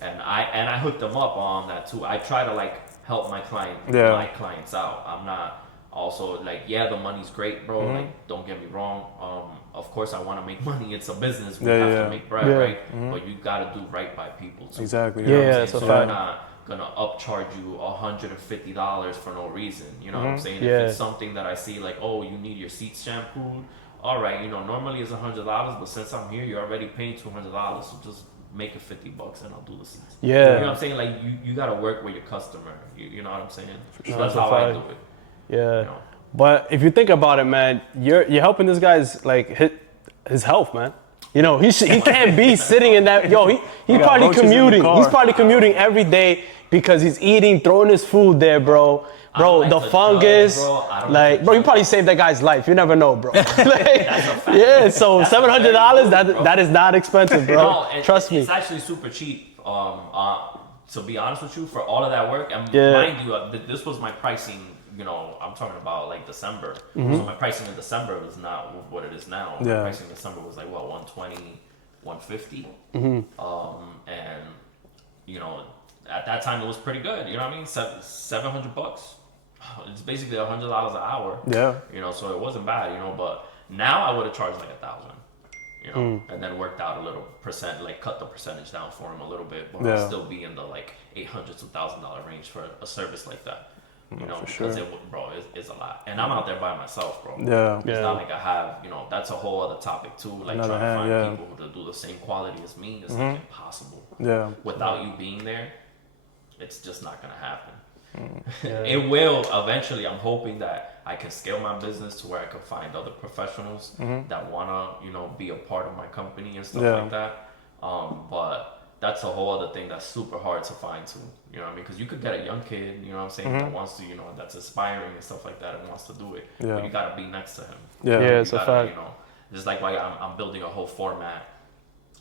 and I hooked them up on that too. I try to like help my clients out. I'm not also like, the money's great, bro. Like, don't get me wrong. Of course, I want to make money. It's a business. We have to make bread, right? But you gotta do right by people too. Exactly. You know what I'm saying? That's a so fact. I'm not gonna upcharge you $150 for no reason. You know what I'm saying? Yeah. If it's something that I see like, oh, you need your seats shampooed, all right, normally it's $100, but since I'm here, you're already paying $200, so just make it $50 and I'll do the seats. Yeah. You know what I'm saying? Like, you gotta work with your customer. You know what I'm saying? So that's how I do it. Yeah. You know? But if you think about it, man, you're helping this guy's like his health, man. He can't be sitting in that. Yo, he's probably commuting. He's probably commuting every day because he's eating, throwing his food there, bro. Bro, like the to fungus, judge, bro. I don't like to bro, you judge. probably saved that guy's life. You never know, bro. That's a fact. Yeah, so That's a $700, very good, bro. that is not expensive, bro. No, Trust me. It's actually super cheap. To be honest with you, for all of that work, and Yeah. mind you, this was my pricing you know, I'm talking about like December. Mm-hmm. So my pricing in December was not what it is now. My pricing in December was like, what, 120, 150? Mm-hmm. And, you know, at that time it was pretty good. You know what I mean? $700. It's basically $100 an hour. Yeah. You know, so it wasn't bad, you know, but now I would have charged like $1,000. You know, and then worked out a little percent, like cut the percentage down for him a little bit, but I'll still be in the like $800 to $1,000 range for a service like that. You know, because it's a lot, and I'm out there by myself, bro. It's not like I have, you know, that's a whole other topic too. Like trying to find people to do the same quality as me is like impossible. Without you being there, it's just not gonna happen. It will eventually. I'm hoping that I can scale my business to where I can find other professionals that wanna, you know, be a part of my company and stuff like that. But that's a whole other thing that's super hard to find too. You know what I mean? Because you could get a young kid, you know what I'm saying, that wants to, you know, that's aspiring and stuff like that and wants to do it. But you gotta be next to him. It's a fact. You know, just like why I'm building a whole format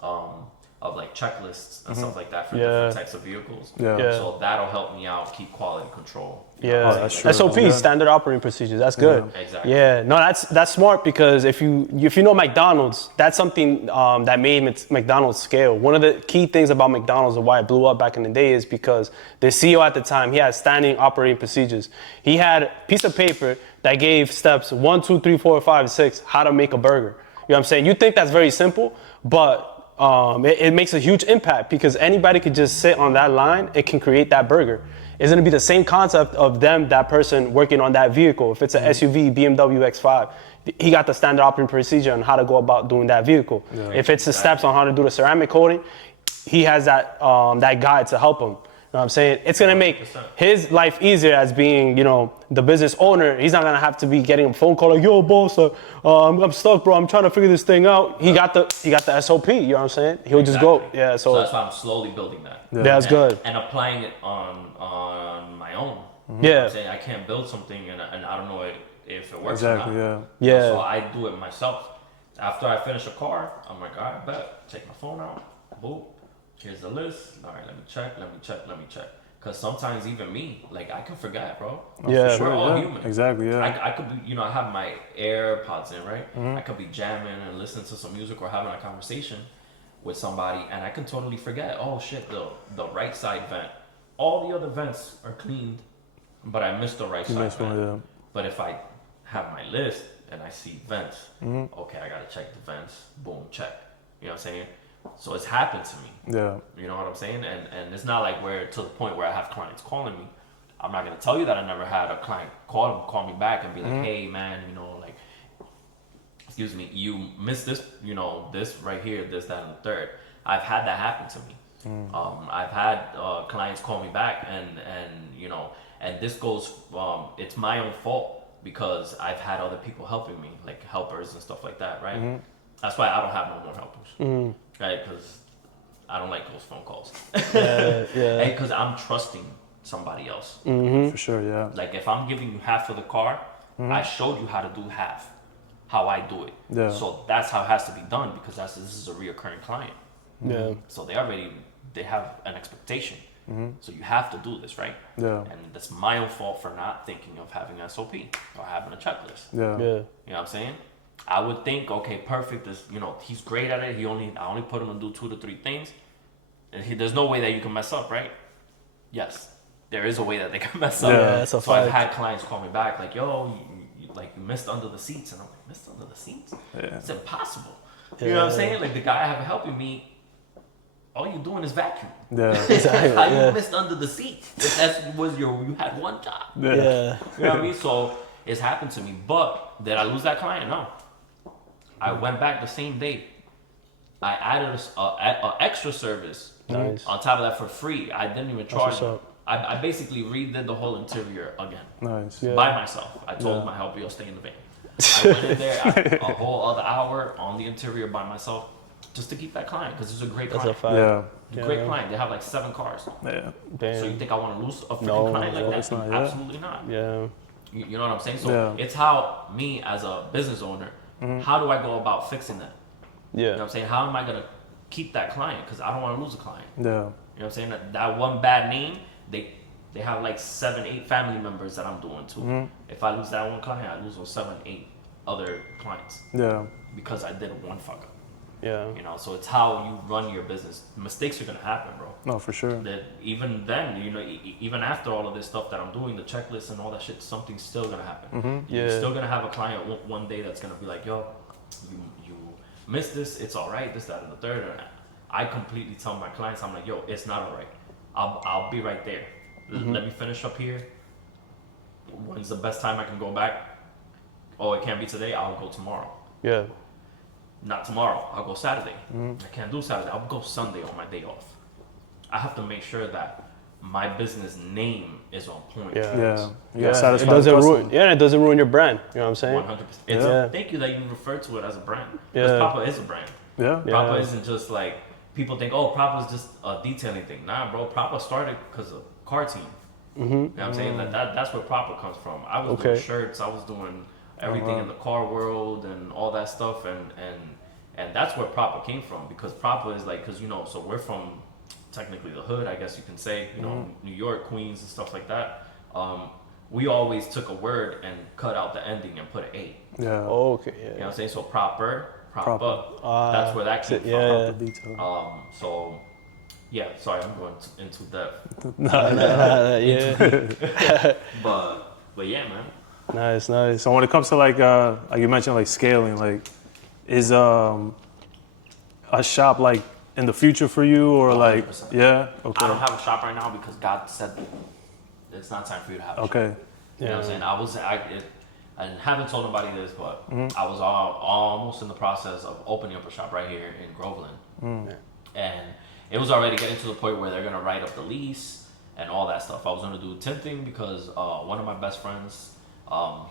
of like checklists and stuff like that for different types of vehicles. So that'll help me out keep quality control. SOP, standard operating procedures. That's good. Exactly. Yeah, no, that's smart because if you know McDonald's, that's something that made McDonald's scale. One of the key things about McDonald's and why it blew up back in the day is because the CEO at the time, he had standing operating procedures. He had a piece of paper that gave steps 1, 2, 3, 4, 5, 6, how to make a burger. You know what I'm saying? You think that's very simple, but it makes a huge impact because anybody could just sit on that line and can create that burger. It's going to be the same concept of that person working on that vehicle. If it's an SUV, BMW X5, he got the standard operating procedure on how to go about doing that vehicle. If it's the steps on how to do the ceramic coating, he has that guide to help him. You know what I'm saying? It's going to make his life easier as being, you know, the business owner. He's not going to have to be getting a phone call like, yo, boss, I'm stuck, bro. I'm trying to figure this thing out. He got the SOP, you know what I'm saying? He'll just go. Yeah, so that's why I'm slowly building that. That's good. And applying it on my own. You know what I'm saying? I can't build something and I don't know if it works or not. So I do it myself. After I finish a car, I'm like, all right, bet. Take my phone out. Boom. Here's the list. All right, let me check. Because sometimes even me, like I can forget, bro. We're all human. Exactly, I could be, you know, I have my AirPods in, right? I could be jamming and listening to some music or having a conversation with somebody, and I can totally forget. Oh shit, the right side vent. All the other vents are cleaned, but I missed the right side vent. But if I have my list and I see vents, okay, I gotta check the vents. Boom, check. You know what I'm saying? So it's happened to me. You know what I'm saying? And it's not like we're to the point where I have clients calling me. I'm not gonna tell you that I never had a client call me back and be like, hey man, you know, like, excuse me, you missed this, you know, this right here, this, that, and the third. I've had that happen to me. I've had clients call me back and you know, and this goes, it's my own fault because I've had other people helping me, like helpers and stuff like that, right? That's why I don't have no more helpers. Right, because I don't like those phone calls. And because I'm trusting somebody else. For sure, Like if I'm giving you half of the car, I showed you how to do half, how I do it. So that's how it has to be done because this is a reoccurring client. So they have an expectation. So you have to do this, right? And that's my own fault for not thinking of having an SOP or having a checklist. You know what I'm saying? I would think, okay, perfect. This, you know, he's great at it. I only put him to do 2 to 3 things, and there's no way that you can mess up, right? Yes, there is a way that they can mess up. That's a so fact. I've had clients call me back like, yo, you missed under the seats, and I'm like, missed under the seats? It's impossible. You know what I'm saying? Like the guy I have helping me, all you're doing is vacuum. How you missed under the seat? If you had one job. You know what I mean? So it's happened to me, but did I lose that client? No. I went back the same day. I added an extra service on top of that for free. I didn't even charge them. I basically redid the whole interior again. By myself. I told my helper, yo, stay in the van. I went in there a whole other hour on the interior by myself just to keep that client because it's a great client. It's a great client. They have like 7 cars. So you think I want to lose a freaking client like that? Absolutely not. You know what I'm saying? So it's how me as a business owner, how do I go about fixing that? You know what I'm saying? How am I going to keep that client? Because I don't want to lose a client. You know what I'm saying? That one bad name, they have like 7, 8 family members that I'm doing too. If I lose that one client, I lose those 7, 8 other clients. Yeah. Because I did one fuck up. Yeah. You know, so it's how you run your business. Mistakes are gonna happen, bro. No, for sure. That even then, you know, even after all of this stuff that I'm doing, the checklist and all that shit, something's still gonna happen. You're still gonna have a client one day that's gonna be like, yo, you missed this. It's all right. This, that, and the third. And I completely tell my clients, I'm like, yo, it's not all right. I'll be right there. Let me finish up here. When's the best time I can go back? Oh, it can't be today. I'll go tomorrow. Yeah. Not tomorrow. I'll go Saturday. I can't do Saturday. I'll go Sunday on my day off. I have to make sure that my business name is on point. Yeah. Yeah. Yeah. Satisfy It doesn't the ruin. customer. Yeah, it doesn't ruin your brand. You know what I'm saying? 100%. Thank you that you refer to it as a brand. Because Yeah. Proppa is a brand. Yeah. Proppa isn't just like, people think, oh, Proppa's just a detailing thing. Nah, bro, Proppa started because of car team. You know what I'm saying? That's where Proppa comes from. I was doing shirts, I was doing everything in the car world and all that stuff, and that's where Proppa came from, because Proppa is like, because you know, so we're from technically the hood, I guess you can say, you know, New York, Queens, and stuff like that. We always took a word and cut out the ending and put an A. Yeah. Okay. You know Yeah. what I'm saying? So Proppa. Proppa. That's where that came from. Yeah. The detail. So, yeah, sorry, I'm going into depth. Yeah. But yeah, man. Nice. Nice. So when it comes to like you mentioned, like scaling, like is a shop like in the future for you, or like 100%. yeah? Okay. I don't have a shop right now because God said it's not time for you to have a shop. Okay. You know what I'm saying? I haven't told nobody this, but I was almost in the process of opening up a shop right here in Groveland. And it was already getting to the point where they're going to write up the lease and all that stuff. I was going to do tinting because one of my best friends,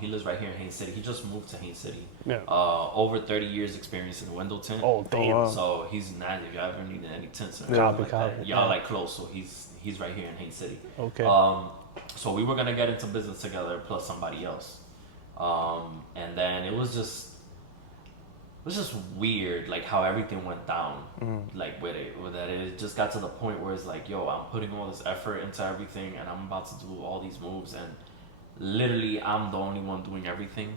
he lives right here in Haines City. He just moved to Haines City. Yeah. Over 30 years experience in window tint. Oh damn. So he's not, if you ever needed any tints or Copy, anything like that, copy. y'all like close. So he's right here in Haines City. Okay. So we were gonna get into business together plus somebody else. And then it was just weird, like how everything went down, like with that. It just got to the point where it's like, yo, I'm putting all this effort into everything, and I'm about to do all these moves, and literally I'm the only one doing everything.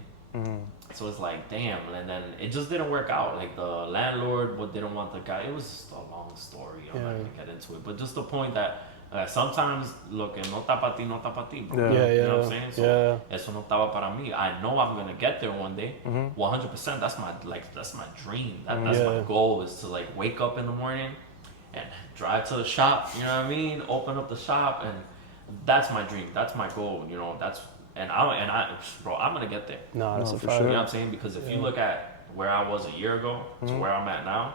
So it's like, damn, and then it just didn't work out. Like the landlord didn't want the guy. It was just a long story. I'm not gonna get into it, but just the point that sometimes lo que no está para ti, no está para ti, bro. Yeah. You know what I'm saying? So eso no estaba para mí. I know I'm gonna get there one day. 100%. That's my dream. That's my goal, is to like wake up in the morning and drive to the shop. You know what I mean? Open up the shop, and that's my dream. That's my goal. You know, bro, I'm gonna get there. No, that's a for fact. sure. You know what I'm saying? Because if you look at where I was a year ago to where I'm at now,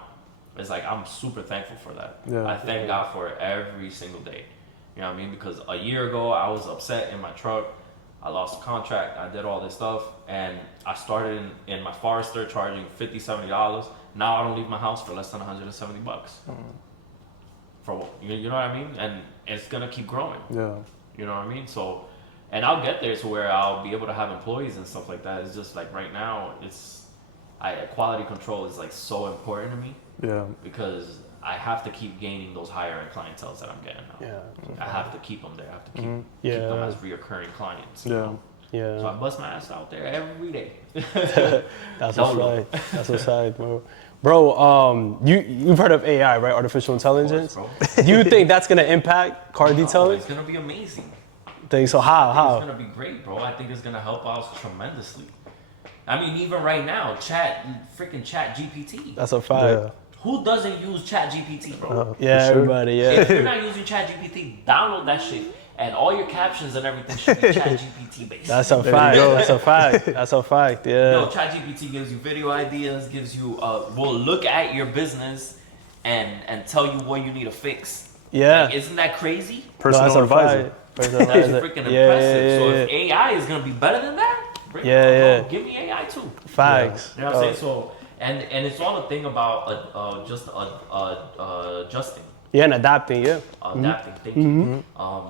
it's like I'm super thankful for that. Yeah. I thank God for it every single day. You know what I mean? Because a year ago I was upset in my truck. I lost a contract. I did all this stuff, and I started in my Forester charging $50, $70. Now I don't leave my house for less than $170. For what? You know what I mean? And it's gonna keep growing. Yeah. You know what I mean? So, and I'll get there to where I'll be able to have employees and stuff like that. It's just like right now, quality control is like so important to me. Yeah. Because I have to keep gaining those higher end clientele that I'm getting now. Yeah. I have to keep them there. I have to keep them as reoccurring clients. you know? Yeah. So I bust my ass out there every day. That's a fact. That's a fact, bro. Bro, you've heard of AI, right? Artificial intelligence. Bro. Do you think that's gonna impact car Oh, detailing? it's gonna be amazing. Think so? How? It's gonna be great, bro. I think it's gonna help us tremendously. I mean, even right now, freaking Chat GPT. That's a fact. Yeah. Who doesn't use Chat GPT, bro? Yeah, For sure. everybody. Yeah. If you're not using Chat GPT, download that shit, and all your captions and everything should be Chat GPT based. That's a fact. That's a fact. That's a fact. Yeah. No, ChatGPT gives you video ideas, gives you will look at your business and tell you what you need to fix. Yeah. Like, isn't that crazy? Personal that's a advisor. fact. Personal That's advisor. freaking Yeah, impressive. So yeah, if AI is gonna be better than that, bring Yeah, it on, yeah. bro. Give me AI too. Facts. You know what I'm saying? So and it's all a thing about just adjusting. Yeah, and adapting. Yeah. Adapting, thank you.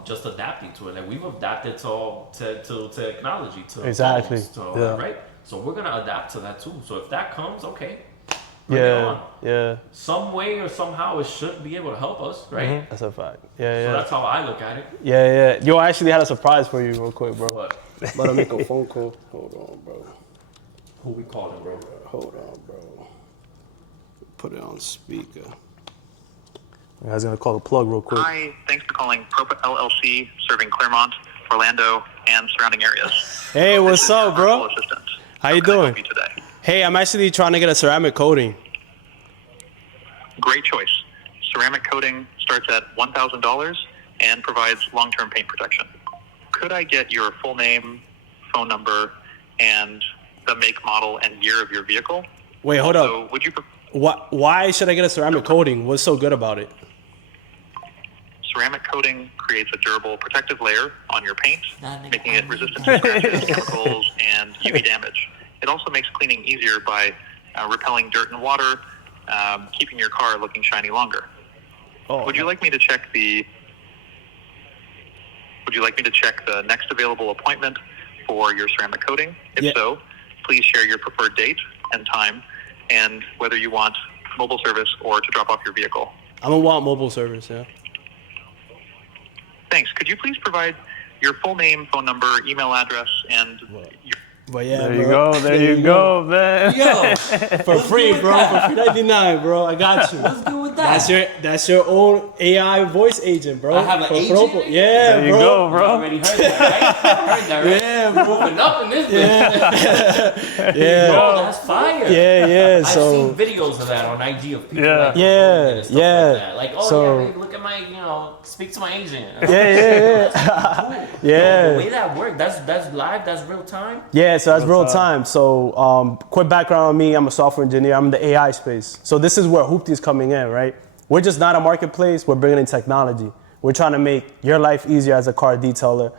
Just adapting to it. Like we've adapted to technology, to Exactly. phones, Yeah. right? So we're gonna adapt to that too. So if that comes, okay, Bring it Yeah, on. yeah. Some way or somehow it should be able to help us, right? That's a fact. Yeah, So yeah. that's how I look at it. Yeah, yeah. Yo, I actually had a surprise for you real quick, bro. What? About to make a phone call. Hold on, bro. Who we calling, bro? Hold on, bro. Put it on speaker. I was gonna call the plug real quick. Hi, thanks for calling Proppa LLC, serving Claremont, Orlando, and surrounding areas. Hey, what's up, bro? Virtual assistant. How you can I help doing? you today? Hey, I'm actually trying to get a ceramic coating. Great choice. Ceramic coating starts at $1,000 and provides long-term paint protection. Could I get your full name, phone number, and the make, model, and year of your vehicle? Wait, hold So up. would you Why should I get a ceramic coating? What's so good about it? ceramic coating creates a durable protective layer on your paint, making it resistant to scratches, chemicals, and UV damage. It also makes cleaning easier by repelling dirt and water, keeping your car looking shiny longer. Oh, Would you like me to check the next available appointment for your ceramic coating? If Yeah. so, please share your preferred date and time, and whether you want mobile service or to drop off your vehicle. I'm gonna want mobile service, yeah. Thanks. Could you please provide your full name, phone number, email address, and your... But yeah, There you go. There you go, man. Yo, for free, bro. For $3.99, bro. I got you. Let's do with that. That's your own AI voice agent, bro. I have an For agent? Proppa. Yeah, There you bro. go, You bro. already heard that, right? Heard that, right? Yeah, bro. Moving up in this business. Yeah, Bro, that's fire. yeah. I've So seen videos of that on IG of people Yeah. like Yeah, promoting it and stuff yeah. like that. Like, oh So- yeah, babe, look at my, speak to my agent. yeah. Cool. Yeah. Yo, the way that works, that's live, that's real time. Yeah, so that's real time. So, quick background on me. I'm a software engineer. I'm in the AI space. So this is where Hoopty is coming in, right? We're just not a marketplace. We're bringing in technology. We're trying to make your life easier as a car detailer.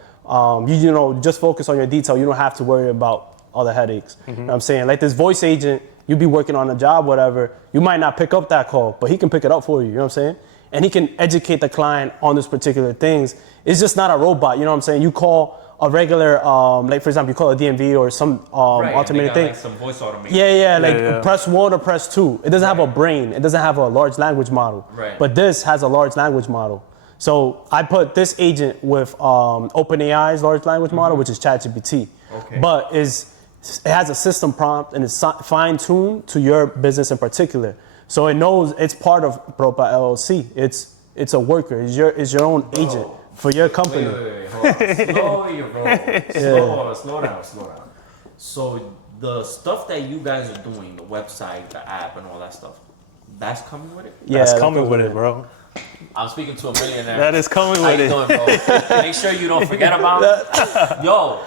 You just focus on your detail. You don't have to worry about all the headaches. You know what I'm saying? Like this voice agent, you be working on a job, whatever. You might not pick up that call, but he can pick it up for you. You know what I'm saying? And he can educate the client on those particular things. It's just not a robot. You know what I'm saying? You call a regular, like for example, you call a DMV or some Right, automated and they thing. got, like, some voice automation. Yeah, press 1 or press 2. It doesn't have a brain. It doesn't have a large language model. Right. But this has a large language model. So I put this agent with OpenAI's large language model, which is ChatGPT. Okay. But it has a system prompt and it's fine-tuned to your business in particular. So it knows it's part of Proppa LLC. It's a worker. It's your own agent for your company. Wait, hold on. Slow down. So the stuff that you guys are doing, the website, the app, and all that stuff, that's coming with it? Yeah, That's that coming goes with it, bro. I'm speaking to a millionaire. That is coming How with you it. doing, bro? Make sure you don't forget about it. Yo,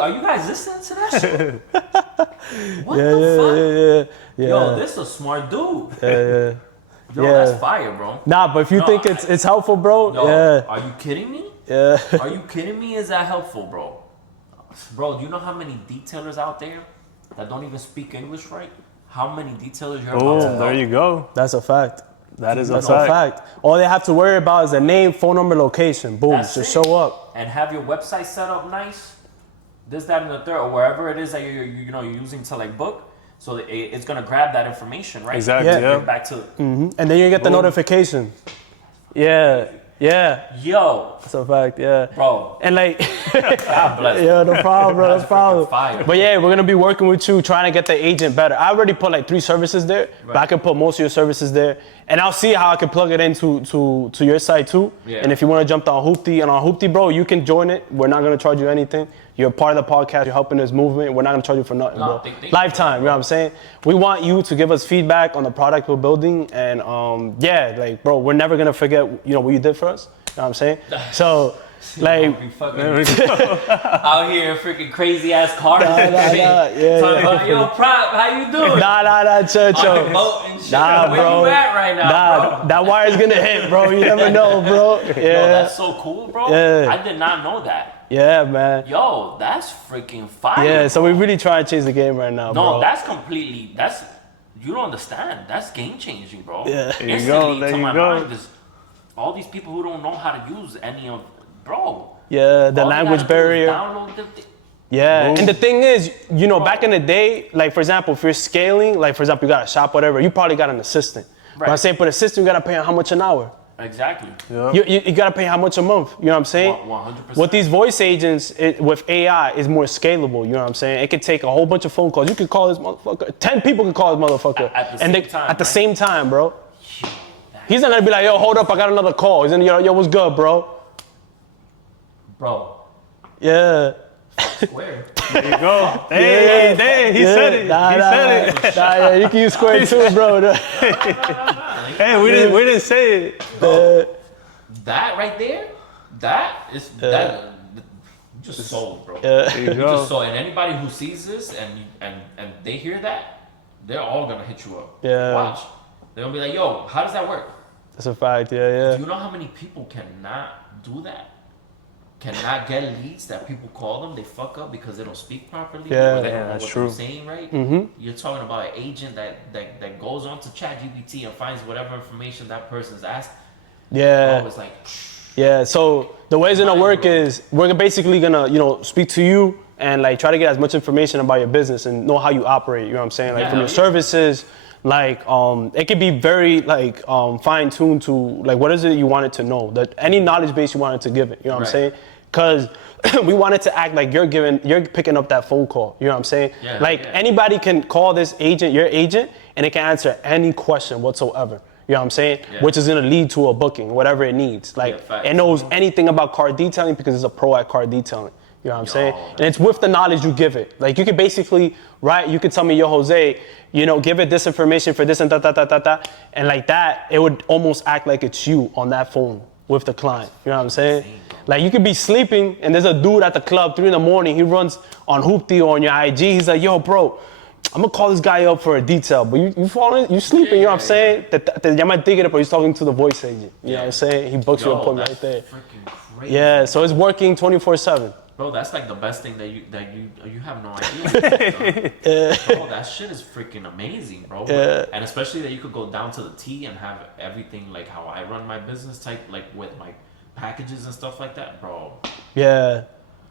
are you guys listening to that shit? What the fuck? Yeah. Yo, this is a smart dude. Yeah. Yo, Yeah. that's fire, bro. Nah, but if you No, think it's helpful, bro, Yo, yeah. are you kidding me? Yeah. Are you kidding me? Is that helpful, bro? Bro, do you know how many detailers out there that don't even speak English right? How many detailers you're about to Boom, there help? you go. That's a fact. That is a That's fact. a fact. All they have to worry about is the name, phone number, location. Boom, That's just it. show up. And have your website set up nice. This, that, and the third, or wherever it is that you're using to like book. So it's gonna grab that information, right? Exactly, Yeah. yeah. Bring back to And then you get the Boom. notification. Yeah. yo, That's a fact, yeah. bro. And like, God bless. yeah, no problem, bro, no That's problem. freaking fire. But yeah, we're gonna be working with you, trying to get the agent better. I already put like 3 services there, but I can put most of your services there. And I'll see how I can plug it into to your site too. Yeah. And if you wanna jump on Hoopty, and on Hoopty, bro, you can join it. We're not gonna charge you anything. You're part of the podcast, you're helping this movement. We're not gonna charge you for nothing, No, bro. thank you. Lifetime, you know what I'm saying? We want you to give us feedback on the product we're building. And like, bro, we're never gonna forget, what you did for us. You know what I'm saying? So, like, Be fucking out here in freaking crazy ass cars. yeah. Talking about, yo, Prop, how you doing? chill. On the boat and shit. Nah, Where bro. you at right now, bro? That wire's gonna hit, bro. You never know, bro. Yeah. Yo, that's so cool, bro. Yeah. I did not know that. Yeah, man. Yo, that's freaking fire. Yeah, so we bro. really try to change the game right now, No, bro. you don't understand. That's game changing, bro. Yeah. There you Instantly go, there to you my go. mind is all these people who don't know how to use any of, bro. Yeah, the all they language gotta do is barrier. Download Yeah, and the thing is, you know, back in the day, like for example, if you're scaling, like for example, you got a shop, whatever, you probably got an assistant. But I'm saying, for the assistant, you gotta pay how much an hour? Exactly. Yeah. You gotta pay how much a month? You know what I'm saying? 100%. With these voice agents, with AI, is more scalable. You know what I'm saying? It could take a whole bunch of phone calls. You could call this motherfucker. 10 people could call this motherfucker At the same time, bro. He's not gonna be like, yo, hold up, I got another call. He's gonna, yo, what's good, bro? Bro. Yeah. Where? There you go. Hey, he said it. He said it. Yeah, you can use Square too, bro. Hey, we didn't say it. That right there, that is that. You just sold, bro. You You just sold, and anybody who sees this and they hear that, they're all gonna hit you up. Yeah. Watch. They're gonna be like, "Yo, how does that work?" That's a fact, yeah. Do you know how many people cannot do that? Cannot get leads that people call them, they fuck up because they don't speak properly. Yeah. Or they don't know That's what true. they're saying right. Mm-hmm. You're talking about an agent that goes on to ChatGPT and finds whatever information that person's asked. Yeah. Oh, it's like, Yeah, so the way it's gonna work is we're basically gonna, you know, speak to you and like try to get as much information about your business and know how you operate, you know what I'm saying? Like from your services, like it could be very like fine-tuned to like what is it you want it to know, that any knowledge base you want it to give it, you know what I'm saying? Because we want it to act like you're picking up that phone call, you know what I'm saying? Anybody can call this agent, your agent, and it can answer any question whatsoever. You know what I'm saying? Yeah. Which is gonna lead to a booking, whatever it needs. Like it knows anything about car detailing because it's a pro at car detailing. You know what I'm saying? And it's with the knowledge you give it. Like you could basically, right? You could tell me, yo, Jose, you know, give it this information for this and da. And like that, it would almost act like it's you on that phone with the client. You know what I'm saying? Like you could be sleeping and there's a dude at the club 3 a.m. He runs on Hoopty or on your IG. He's like, yo, bro, I'm gonna call this guy up for a detail, but you falling, you sleeping, you know what I'm saying? Te llama el tigre, but he's talking to the voice agent. You know what I'm saying? He books your appointment right there. Crazy. Yeah, so it's working 24/7. Bro, that's like the best thing that you have no idea. Bro, that shit is freaking amazing, bro. Yeah. And especially that you could go down to the T and have everything like how I run my business type, like with my packages and stuff like that, bro. Yeah.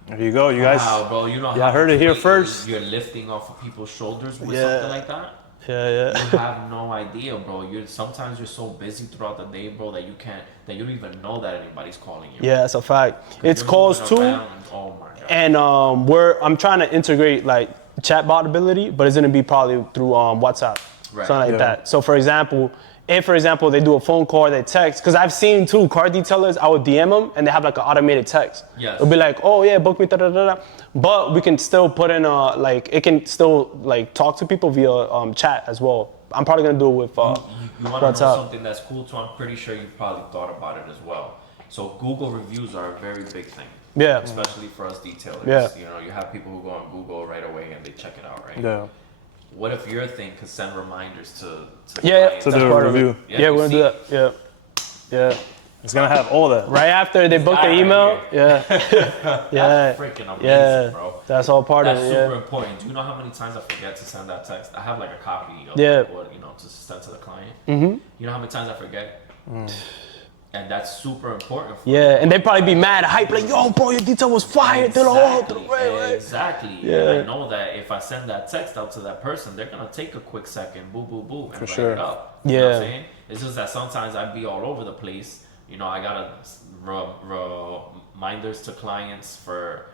There you go, you guys. Wow, bro, you know how I heard it here weight first. you're lifting off of people's shoulders with something like that. Yeah. You have no idea, bro. Sometimes you're so busy throughout the day, bro, that you don't even know that anybody's calling you. Yeah, that's a fact. It's calls too. Oh my god. And I'm trying to integrate like chatbot ability, but it's gonna be probably through WhatsApp, something like that. So for example, if they do a phone call, they text, because I've seen too car detailers, I would DM them and they have like an automated text. Yes. It'll be like, oh yeah, book me, but we can still put in it can still like talk to people via chat as well. I'm probably gonna do it with you want to know WhatsApp. something that's cool too? I'm pretty sure you've probably thought about it as well. So Google reviews are a very big thing. Yeah. Especially for us detailers. Yeah. You know, you have people who go on Google right away and they check it out, right? Yeah. What if your thing could send reminders to Yeah, To that's do part a of review. it. Yeah, we're gonna do that. Yeah. It's gonna have all that. Right after they book the email. That's Yeah. freaking amazing, Yeah. bro. That's all part That's of it. super Yeah. important. Do you know how many times I forget to send that text? I have like a copy of Yeah. what, to send to the client. Mm-hmm. You know how many times I forget? And that's super important for Yeah, and they probably be mad, hype, like, yo, bro, your detail was fired. Exactly. Yeah. And I know that if I send that text out to that person, they're gonna take a quick second, boo, and write it up. You know what I'm saying? It's just that sometimes I'd be all over the place. You know, I gotta reminders to clients for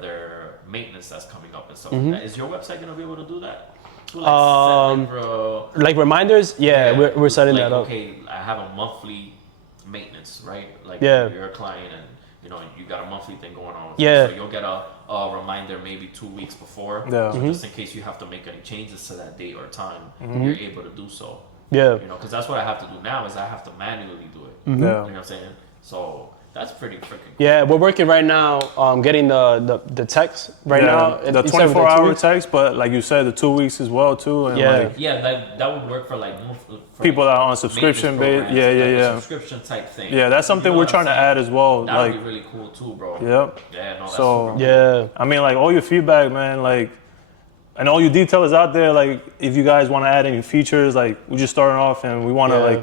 their maintenance that's coming up and stuff like that. Is your website gonna be able to do that? To, like, Like reminders? Yeah, we're setting like, that up. Okay, I have a monthly maintenance, right? Like you're a client and you got a monthly thing going on with you. So you'll get a reminder maybe 2 weeks before. Yeah. So just in case you have to make any changes to that date or time, you're able to do so. Yeah. Because that's what I have to do now is I have to manually do it. Yeah. You know what I'm saying? So that's pretty freaking cool. Yeah, we're working right now, getting the text right now. The You said within 2 24-hour weeks? text, but like you said, the 2 weeks as well too. And like, that would work for like people that are on subscription base. Yeah. Subscription type thing. Yeah, that's something we're trying to add as well. That would Like, be really cool too, bro. Yep. Yeah, no, that's So, super Yeah. I mean, like all your feedback, man, like, and all you detailers out there, like, if you guys want to add any features, like, we're just starting off and we want to like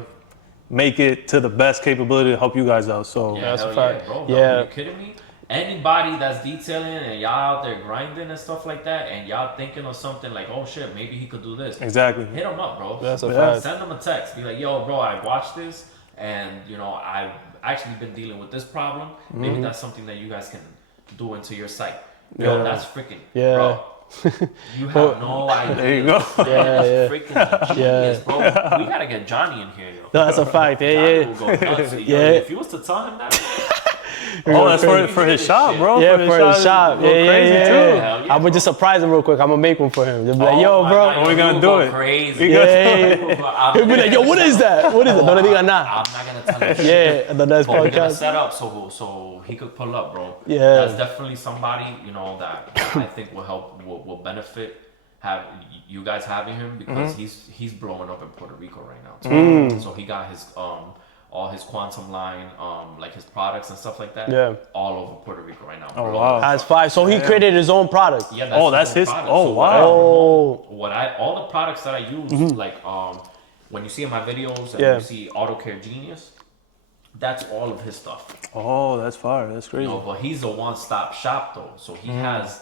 make it to the best capability to help you guys out. So Yeah, that's a hell fact. bro. Yeah. Are you kidding me? anybody that's detailing and y'all out there grinding and stuff like that, and y'all thinking of something like, oh shit, maybe he could do this. Exactly. Hit him up, bro. That's a fact. Send him a text. Be like, yo, bro, I watched this, and you know, I've actually been dealing with this problem. Maybe that's something that you guys can do into your site. Yo, that's freaking, bro. You have no idea. There you go. That's freaking genius, bro. We gotta get Johnny in here, yo. No, that's a fact. Johnny will go nuts. Yo, if you was to tell him that. Oh, that's for his shop, bro. Yeah, for his shop. Go crazy too. Yeah, I'm gonna just surprise him real quick. I'm gonna make one for him. Just be like, yo, my bro. God, we gonna do it. Crazy. He'll be like, yo, what is that? What is it? Don't think I'm not. I'm not gonna tell him. Yeah, the next But we're gonna podcast. set up so he could pull up, bro. Yeah. That's definitely somebody, you know, that I think will help, will benefit have you guys having him, because he's blowing up in Puerto Rico right now too. So he got his all his quantum line, like his products and stuff like that, all over Puerto Rico right now. Oh wow. That's fine. So he created his own product. Yeah, That's his. product. Oh So wow. all the products that I use, like when you see in my videos and you see Auto Care Genius, that's all of his stuff. Oh, that's fire. That's crazy. You know, but he's a one-stop shop though, so he has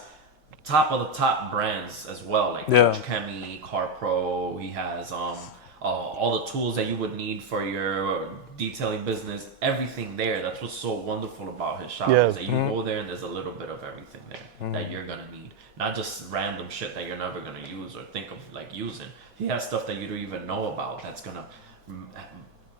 top of the top brands as well, like Coach Chemi, Car Pro. He has all the tools that you would need for your detailing business, everything there. That's what's so wonderful about his shop, is that you go there and there's a little bit of everything there that you're gonna need. Not just random shit that you're never gonna use or think of like using. He has stuff that you don't even know about that's gonna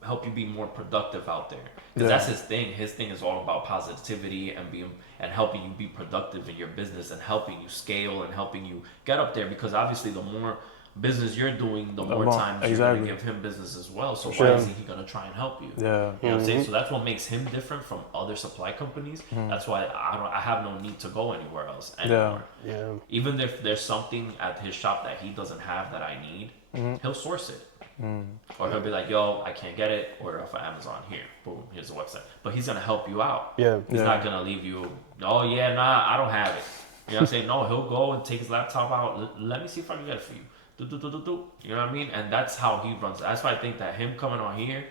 help you be more productive out there. Because that's his thing. His thing is all about positivity and helping you be productive in your business and helping you scale and helping you get up there. Because obviously the more business you're doing, the more times you're going to give him business as well. So why isn't he going to try and help you? Yeah. You know what I'm saying? So that's what makes him different from other supply companies. That's why I have no need to go anywhere else anymore. Yeah. Even if there's something at his shop that he doesn't have that I need, he'll source it. Or he'll be like, yo, I can't get it, order off of Amazon. Here, boom, here's the website. But he's going to help you out. Yeah. He's not going to leave you, oh yeah, nah, I don't have it. You know what I'm saying? No, he'll go and take his laptop out. Let me see if I can get it for you. You know what I mean? And that's how he runs. That's why I think that him coming on here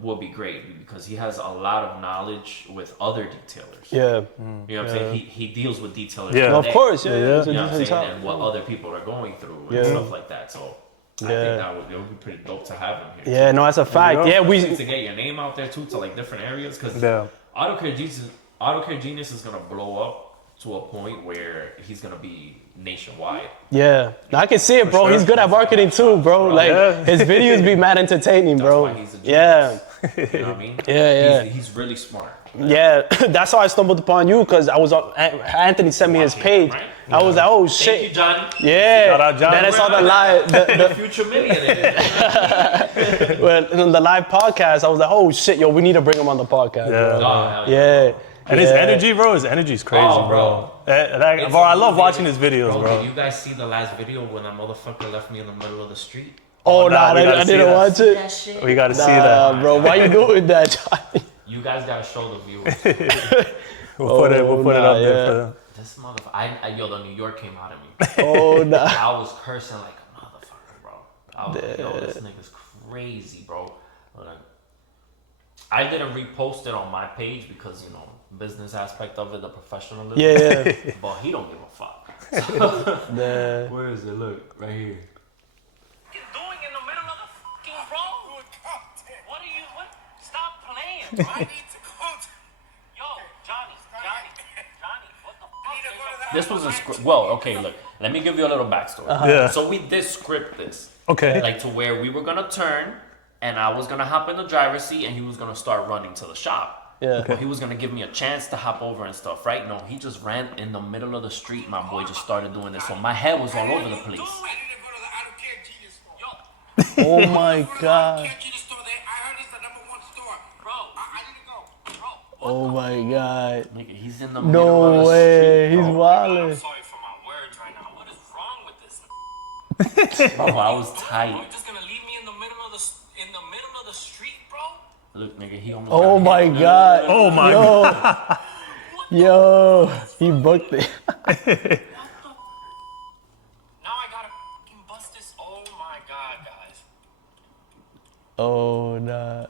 will be great, because he has a lot of knowledge with other detailers. Yeah. You know what I'm saying? He deals with detailers. Yeah. Of course, yeah. You know what I'm saying? And what other people are going through and stuff like that. So I think it would be pretty dope to have him here. Yeah, no, that's a fact. Yeah, to get your name out there too, to like different areas, because Auto Care Genius is gonna blow up to a point where he's gonna be nationwide. Yeah, no, I can see it, bro. He's good at marketing too, bro. Like his videos be mad entertaining, bro. That's why he's a genius. You know what I mean? Yeah. He's really smart. Yeah, that's how I stumbled upon you, because I was on, Anthony sent me his page. Right? I was like, oh Thank shit. you, Johnny. Yeah. Shout out, Johnny. Then I saw the live, The future millionaire. well, in the live podcast. I was like, oh shit, yo, we need to bring him on the podcast. Yeah. Bro. Oh, hell Yeah. And his energy, bro, his energy's crazy, Oh, bro. bro. Bro, I love watching his videos, bro. Did you guys see the last video when that motherfucker left me in the middle of the street? Oh, nah, we gotta I see didn't that. watch it. That shit. We gotta see that. Bro, why you doing that, Johnny? You guys gotta show the viewers. We'll put it up there for them. This motherfucker, yo, the New York came out of me. Oh, nah. I was cursing like a motherfucker, bro. I was like, yo, this nigga's crazy, bro. Like, I didn't repost it on my page because, you know, business aspect of it, the professionalism. Yeah. But he don't give a fuck. Where is it? Look, right here. Doing in the middle of the fucking road? What are you, what? Stop playing. I need to go. Yo, Johnny, what the fuck? This was a script. Well, okay, look. Let me give you a little backstory. Yeah. So we did script this. Okay. Like to where we were gonna turn, and I was gonna hop in the driver's seat, and he was gonna start running to the shop. Yeah. But he was gonna give me a chance to hop over and stuff, right? No, he just ran in the middle of the street. My boy just started doing this, so my head was all over the place. Oh my God. Oh my God. Nigga, he's in the middle of No the way. street, He's bro. wildin'. I'm sorry for my words right now. What is wrong with this? Bro, I was You're tight. just gonna leave me in the middle of the street, bro? Look, nigga, he almost. Oh got my hit. God. Oh my God. Yo, he booked it. Now I gotta fucking bust this. Oh my God, guys. Oh, nah.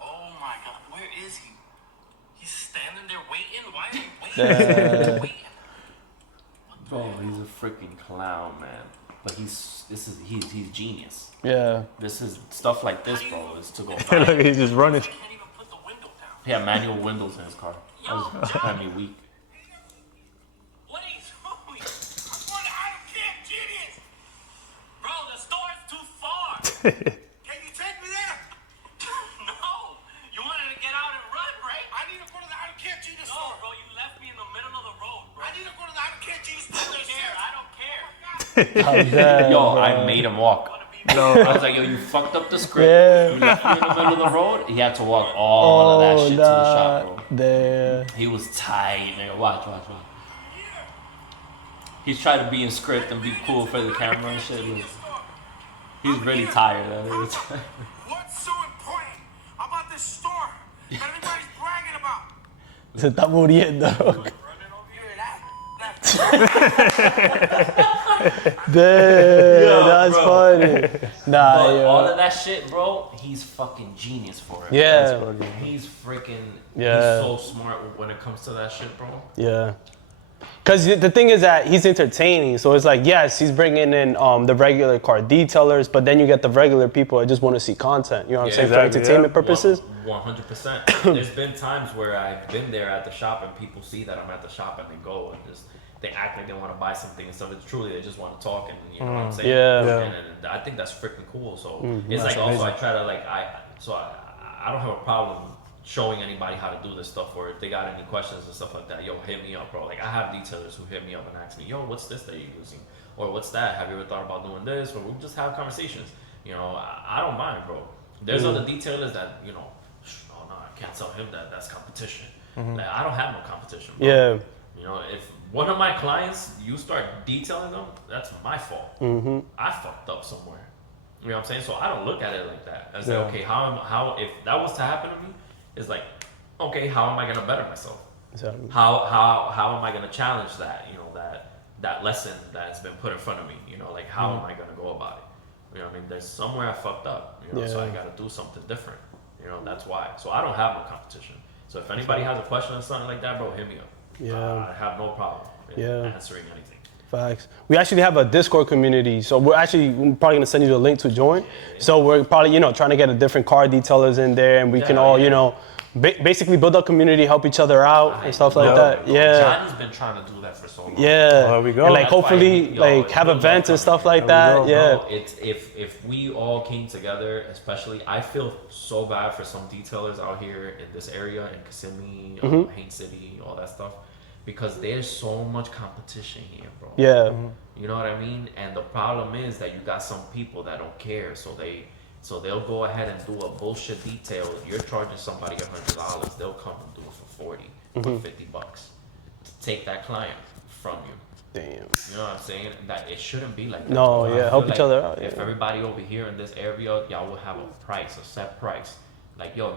Oh my God, where is he? He's standing there waiting. Why are you waiting? Bro, he's a freaking clown, man. But he's genius. Yeah. This is stuff like this, bro. Is to go. Look, he's just running. I can't even put the window down. He had manual windows in his car. That was had me weak. What are you doing? I'm going to Iron Camp, genius. Bro, the store's too far. Can you take me there? No. You wanted to get out and run, right? I need to go to the Iron Camp Genius store. No, bro, you left me in the middle of the road, bro. I need to go to the Iron Camp Genius store. I don't care. Yo, I made him walk. No. I was like, yo, you fucked up the script. You left me in the middle of the road. He had to walk all of that shit to the shop, bro. There. He was tight, nigga. Watch. He's trying to be in script and be cool for the camera and shit. He's really tired. What's so important about this store that everybody's bragging about? Se está muriendo. Damn, that's funny. Nah, But all of that shit, bro, he's fucking genius for it. Yeah. He's freaking, Yeah. he's so smart when it comes to that shit, bro. Yeah. Because the thing is that he's entertaining. So it's like, yes, he's bringing in the regular car detailers, but then you get the regular people that just want to see content. You know what I'm saying? exactly, For entertainment yeah. purposes. 100%. There's been times where I've been there at the shop and people see that I'm at the shop and they go and just, they act like they want to buy something and stuff. It's truly, they just want to talk and you know what I'm saying? Yeah. And I think that's freaking cool. So it's like also I try to like, I don't have a problem showing anybody how to do this stuff, or if they got any questions and stuff like that, yo, hit me up, bro. Like I have detailers who hit me up and ask me, yo, what's this that you're using? Or what's that? Have you ever thought about doing this? Or we just have conversations. You know, I don't mind, bro. There's other detailers that, you know, oh no, I can't tell him that that's competition. Like, I don't have no competition, bro. Yeah. You know, if one of my clients, you start detailing them, that's my fault. I fucked up somewhere. You know what I'm saying? So I don't look at it like that. I say, okay, how if that was to happen to me, it's like, okay, how am I gonna better myself? Exactly. How am I gonna challenge that? You know, that lesson that's been put in front of me. You know, like how am I gonna go about it? You know what I mean? There's somewhere I fucked up. You know, so I gotta do something different. You know, that's why. So I don't have no competition. So if anybody has a question or something like that, bro, hit me up. Yeah. I have no problem in answering anything. Facts. We actually have a Discord community, so we're probably gonna send you the link to join. So we're probably, trying to get a different car detailers in there, and we can all, basically build a community, help each other out and stuff like that. Yeah. Johnny's been trying to do that for so long. Yeah. There we go. And like That's why hopefully have events and stuff like that. Yeah. Bro, it's if we all came together, especially, I feel so bad for some detailers out here in this area, in Kissimmee, Haines City, all that stuff, because there's so much competition here, bro. Yeah. You know what I mean? And the problem is that you got some people that don't care, so they'll go ahead and do a bullshit detail. You're charging somebody $100, they'll come and do it for 40 or $50 to take that client from you. Damn. You know what I'm saying? That it shouldn't be like that. No, I yeah, feel help like each other out. If everybody over here in this area, y'all will have a set price. Like, yo,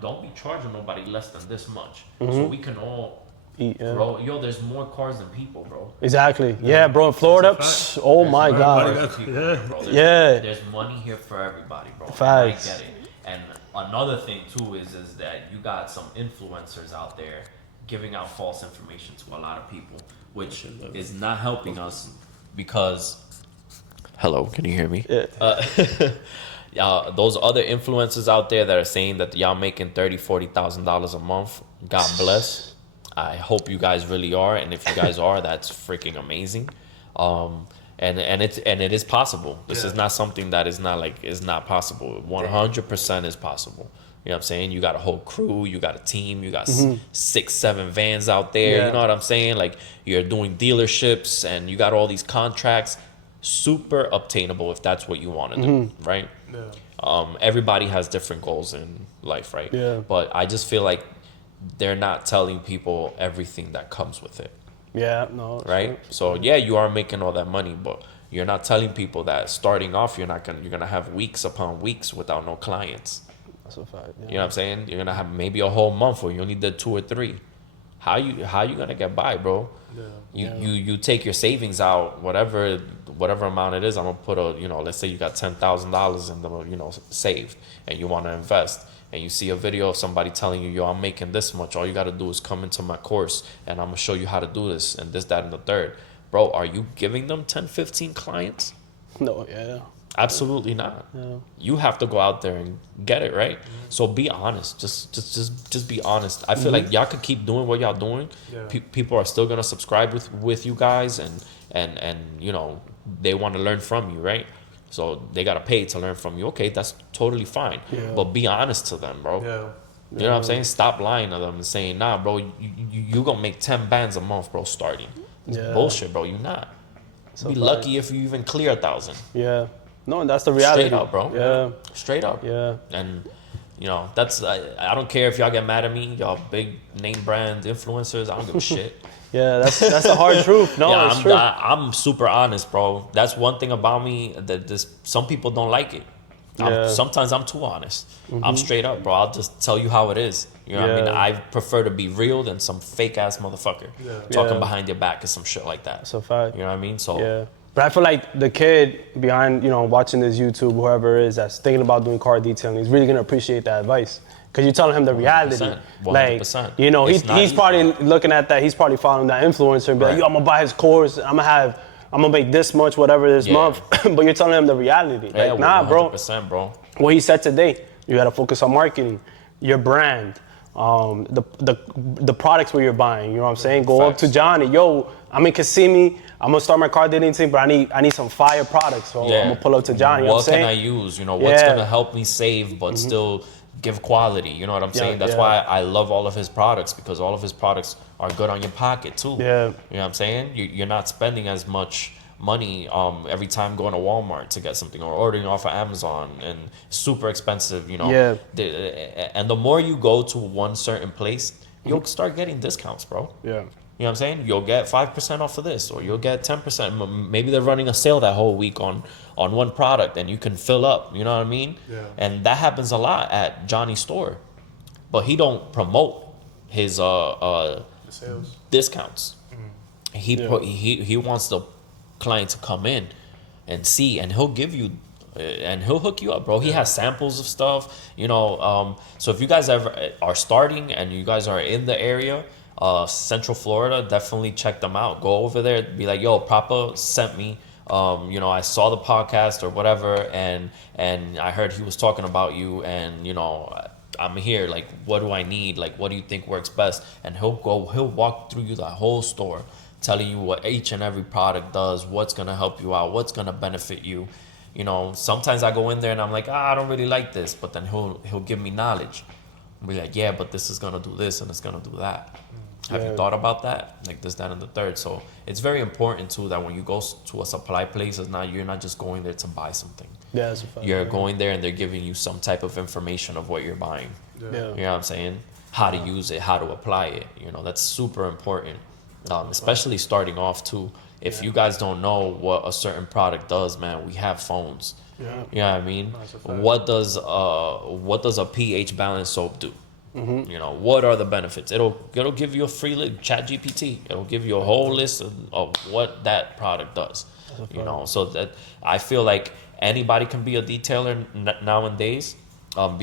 don't be charging nobody less than this much. So we can all Eat, yeah. Bro, yo, there's more cars than people, bro. Exactly. Yeah, bro. In Florida, oh my God. There's money here for everybody, bro. Facts. I get it. And another thing too is that you got some influencers out there giving out false information to a lot of people, which is not helping us because. Hello, can you hear me? Yeah. Those other influencers out there that are saying that y'all making $30,000-$40,000 a month, God bless. I hope you guys really are, and if you guys are, that's freaking amazing. And it is possible. This is not something that is not possible. 100% is possible. You know what I'm saying? You got a whole crew, you got a team, you got 6-7 vans out there. You know what I'm saying? Like, you're doing dealerships and you got all these contracts. Super obtainable if that's what you want to do, right? Yeah. Everybody has different goals in life, right? Yeah. But I just feel like they're not telling people everything that comes with it. Yeah, no. Right? So yeah, you are making all that money, but you're not telling people that starting off you're gonna have weeks upon weeks without no clients. That's a fact. Yeah. You know what I'm saying? You're gonna have maybe a whole month where you only did 2 or 3. How you gonna get by, bro? You take your savings out, whatever whatever amount it is, I'm gonna put let's say you got $10,000 in the, saved, and you want to invest, and you see a video of somebody telling you, yo, I'm making this much. All you got to do is come into my course, and I'm gonna show you how to do this, and this, that, and the third. Bro, are you giving them 10, 15 clients? No, yeah. Absolutely not. Yeah. You have to go out there and get it, right? So be honest. Just be honest. I feel like y'all could keep doing what y'all doing. Yeah. People are still gonna subscribe with you guys, and they want to learn from you, right? So they gotta pay to learn from you. Okay, that's totally fine. Yeah. But be honest to them, bro. Yeah. You know what I'm saying? Stop lying to them and saying, nah, bro, you gonna make 10 bands a month, bro, starting. It's bullshit, bro. You not. So be lucky if you even clear 1,000. Yeah. No, and that's the reality. Straight up, bro. Yeah. Straight up. Yeah. And, that's, I don't care if y'all get mad at me, y'all big name brand influencers, I don't give a shit. Yeah, that's the hard truth. No, yeah, it's true. I'm super honest, bro. That's one thing about me that some people don't like it. Sometimes I'm too honest. I'm straight up, bro. I'll just tell you how it is. You know what I mean? I prefer to be real than some fake ass motherfucker talking behind your back or some shit like that. So fact. You know what I mean? So but I feel like the kid behind, watching this YouTube, whoever it is that's thinking about doing car detailing, he's really gonna appreciate that advice. Cause you're telling him the reality. 100%. Like, he's probably looking at that, he's probably following that influencer and be like, yo, I'm gonna buy his course, I'm gonna make this much, whatever this month. But you're telling him the reality. Like, nah, 100%, bro. What he said today, you gotta focus on marketing, your brand, the products where you're buying, you know what I'm saying? Go up to Johnny, yo, I'm in Kissimmee, I'm gonna start my car dating thing, but I need some fire products, so I'm gonna pull up to Johnny. You know what can I use? What's gonna help me save but still give quality? You know what I'm saying? That's why I love all of his products, because all of his products are good on your pocket too. Yeah. You know what I'm saying? You're not spending as much money every time going to Walmart to get something or ordering off of Amazon, and super expensive, and the more you go to one certain place, you'll start getting discounts, bro. Yeah. You know what I'm saying? You'll get 5% off of this, or you'll get 10%. Maybe they're running a sale that whole week on one product, and you can fill up. You know what I mean? Yeah. And that happens a lot at Johnny's store, but he don't promote his sales discounts. He wants the client to come in and see, and he'll give you, and he'll hook you up, bro. He has samples of stuff, so if you guys ever are starting and you guys are in the area, Central Florida, definitely check them out. Go over there, be like, yo, Proppa sent me, I saw the podcast or whatever, and I heard he was talking about you, and I'm here, like, what do I need, like, what do you think works best? And he'll walk through you the whole store, telling you what each and every product does, what's gonna help you out, what's gonna benefit you. Sometimes I go in there and I'm like, I don't really like this, but then he'll give me knowledge. I'll be like, yeah, but this is gonna do this and it's gonna do that. Have you thought about that? Like this, that, and the third. So it's very important too that when you go to a supply place, you're not just going there to buy something. Yeah, that's a fact. You're going there and they're giving you some type of information of what you're buying. Yeah. You know what I'm saying? How to use it, how to apply it. That's super important. Especially starting off too. If you guys don't know what a certain product does, man, we have phones. Yeah. You know what I mean? What does a pH balanced soap do? Mm-hmm. What are the benefits? It'll give you a free list, ChatGPT. It'll give you a whole list of what that product does. So that I feel like anybody can be a detailer nowadays. On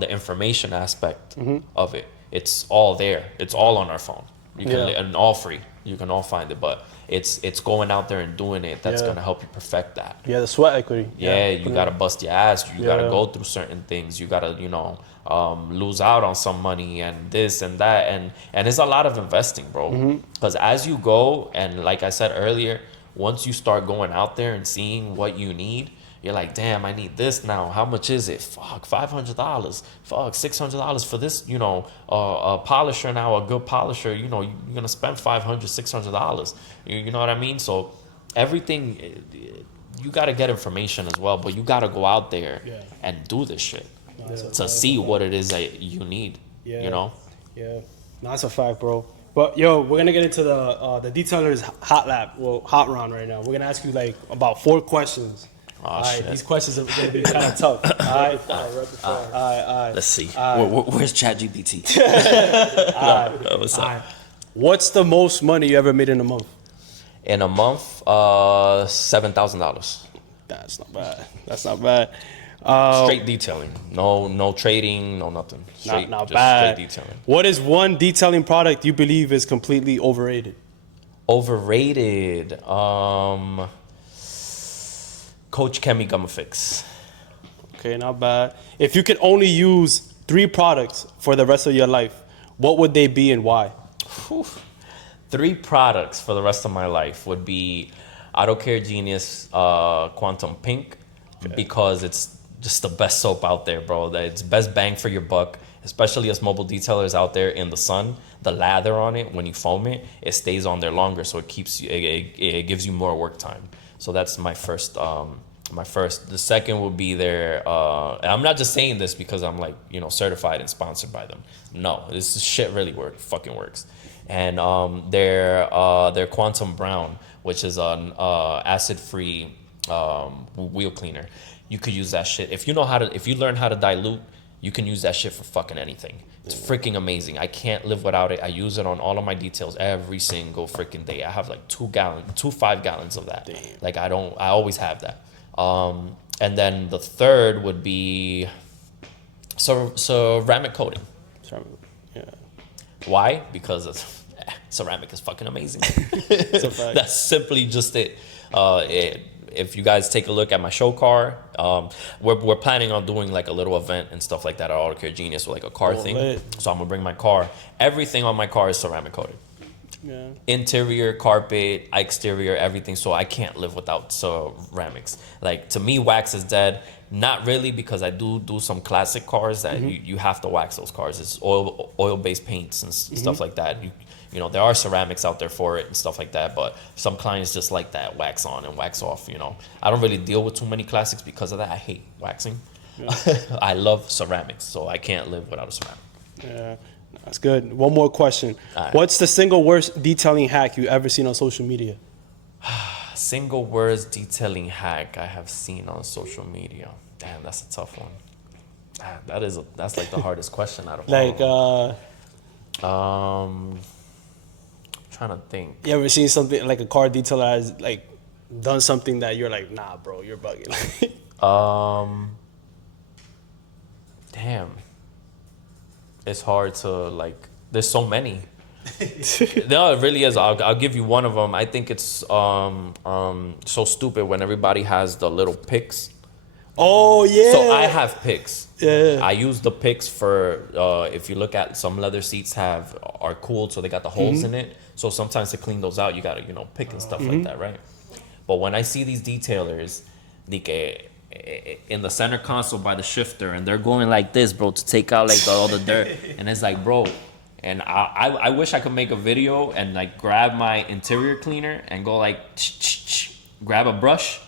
the information aspect of it, it's all there. It's all on our phone. You can and all free. You can all find it, but it's going out there and doing it that's gonna help you perfect that. Yeah, the sweat equity. Yeah, you gotta bust your ass. You gotta go through certain things. You gotta lose out on some money and this and that, and it's a lot of investing, bro. Because as you go, and like I said earlier, once you start going out there and seeing what you need, you're like, damn, I need this now. How much is it? Fuck, $500. Fuck, $600 for this, a polisher now, a good polisher, you're going to spend $500, $600. You know what I mean? So everything, you got to get information as well, but you got to go out there and do this shit to see what it is that you need, Yeah, no, that's a fact, bro. But yo, we're gonna get into the detailer's hot round right now. We're gonna ask you like about 4 questions. All right, these questions are going to be kind of tough. All right. Let's see. Where's ChatGPT? What's up? What's the most money you ever made in a month? In a month, $7,000. That's not bad. That's not bad. Straight detailing. No trading, no nothing. Straight, not just bad. Straight detailing. What is one detailing product you believe is completely overrated? Overrated. Coach Kemi Gumma Fix. Okay, not bad. If you could only use 3 products for the rest of your life, what would they be and why? Whew. 3 products for the rest of my life would be Auto Care Genius Quantum Pink, because it's just the best soap out there, bro. It's best bang for your buck, especially us mobile detailers out there in the sun. The lather on it, when you foam it, it stays on there longer, so it keeps you, it gives you more work time. So that's my first. The second would be their. And I'm not just saying this because I'm like, you know, certified and sponsored by them. No, this shit really fucking works. And their Quantum Brown, which is an acid-free wheel cleaner. You could use that shit if you learn how to dilute. You can use that shit for fucking anything. It's freaking amazing. I can't live without it. I use it on all of my details every single freaking day. I have like 2 5 gallons of that. Damn. Like I always have that. And then the third would be ceramic coating. Yeah. Why? Because ceramic is fucking amazing. That's simply just it. If you guys take a look at my show car, we're planning on doing like a little event and stuff like that at Auto Care Genius, like a car thing. Lit. So I'm gonna bring my car. Everything on my car is ceramic coated. Yeah. Interior, carpet, exterior, everything. So I can't live without ceramics. Like to me, wax is dead. Not really, because I do some classic cars that you have to wax those cars. It's oil-based paints and stuff like that. You know, there are ceramics out there for it and stuff like that, but some clients just like that wax on and wax off, you know. I don't really deal with too many classics because of that. I hate waxing. Yeah. I love ceramics, so I can't live without a ceramic. Yeah, that's good. One more question. Right. What's the single worst detailing hack you ever seen on social media? Single worst detailing hack I have seen on social media. Damn, that's a tough one. That's like the hardest question out of all of them. Trying to think. You ever seen something like a car detailer has like done something that you're like, nah, bro, you're bugging? Damn. It's hard to like. There's so many. No, it really is. I'll give you one of them. I think it's so stupid when everybody has the little picks. Oh yeah. So I have picks. Yeah. I use the picks for if you look at some leather seats are cooled, so they got the holes in it. So sometimes to clean those out, you gotta pick and stuff like that, right? But when I see these detailers, in the center console by the shifter, and they're going like this, bro, to take out like all the dirt, and it's like, bro. And I wish I could make a video and like grab my interior cleaner and go like grab a brush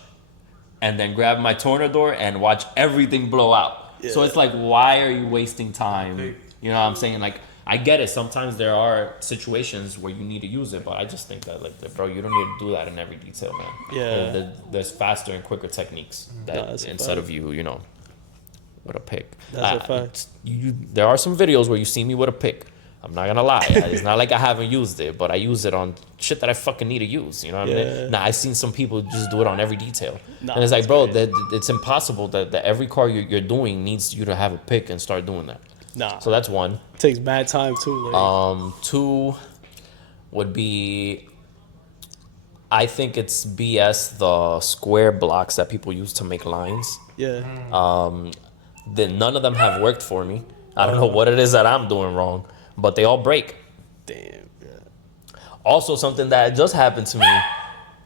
and then grab my Tornador and watch everything blow out. Yeah. So it's like, why are you wasting time? You know what I'm saying? Like, I get it. Sometimes there are situations where you need to use it, but I just think that, like, bro, you don't need to do that in every detail, man. Yeah. There's faster and quicker techniques that instead of you know, with a pick. That's a fact. There are some videos where you see me with a pick. I'm not gonna lie. It's not like I haven't used it, but I use it on shit that I fucking need to use. You know what I mean? Nah, I've seen some people just do it on every detail. And it's like, bro, it's impossible that every car you're doing needs you to have a pick and start doing that. Nah. So that's one. It takes bad time too. Like. 2 would be, I think it's BS, the square blocks that people use to make lines. Yeah. None of them have worked for me. I don't know what it is that I'm doing wrong, but they all break. Damn. Yeah. Also, something that just happened to me,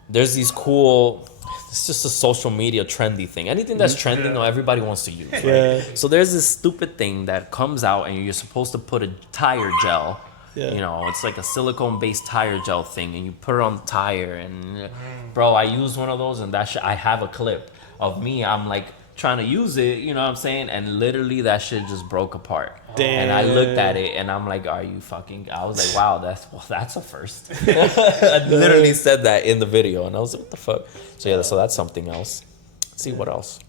there's these cool, it's just a social media trendy thing. Anything that's trending, everybody wants to use, right? Yeah. So there's this stupid thing that comes out and you're supposed to put a tire gel. Yeah. You know, it's like a silicone-based tire gel thing, and you put it on the tire. And bro, I used one of those, and I have a clip of me. I'm like trying to use it, you know what I'm saying? And literally that shit just broke apart. Damn. And I looked at it and I'm like, are you fucking, I was like, wow, that's a first. I literally said that in the video and I was like, what the fuck? So yeah, so that's something else. Let's see what else.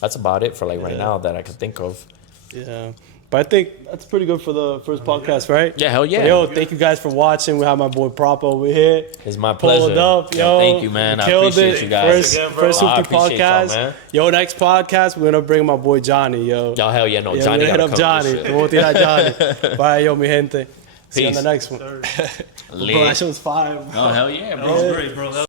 That's about it for like right now that I can think of. Yeah. But I think that's pretty good for the first podcast, right? Yeah, hell yeah. But yo, thank you guys for watching. We have my boy Proppa over here. It's my pleasure. Pulled up, yo. Thank you, man. I Killed appreciate it. you guys. First I Hoopty appreciate y'all, podcast. man. Yo, next podcast, we're gonna bring my boy Johnny, yo. Y'all, hell yeah, no. Yeah, Johnny we're gonna hit gotta up come Johnny. to this Vamos a tirar Johnny. Bye, yo, mi gente. See you on Peace. the next one. Bro, that shit was fire. Oh, hell yeah, bro. That was great, bro.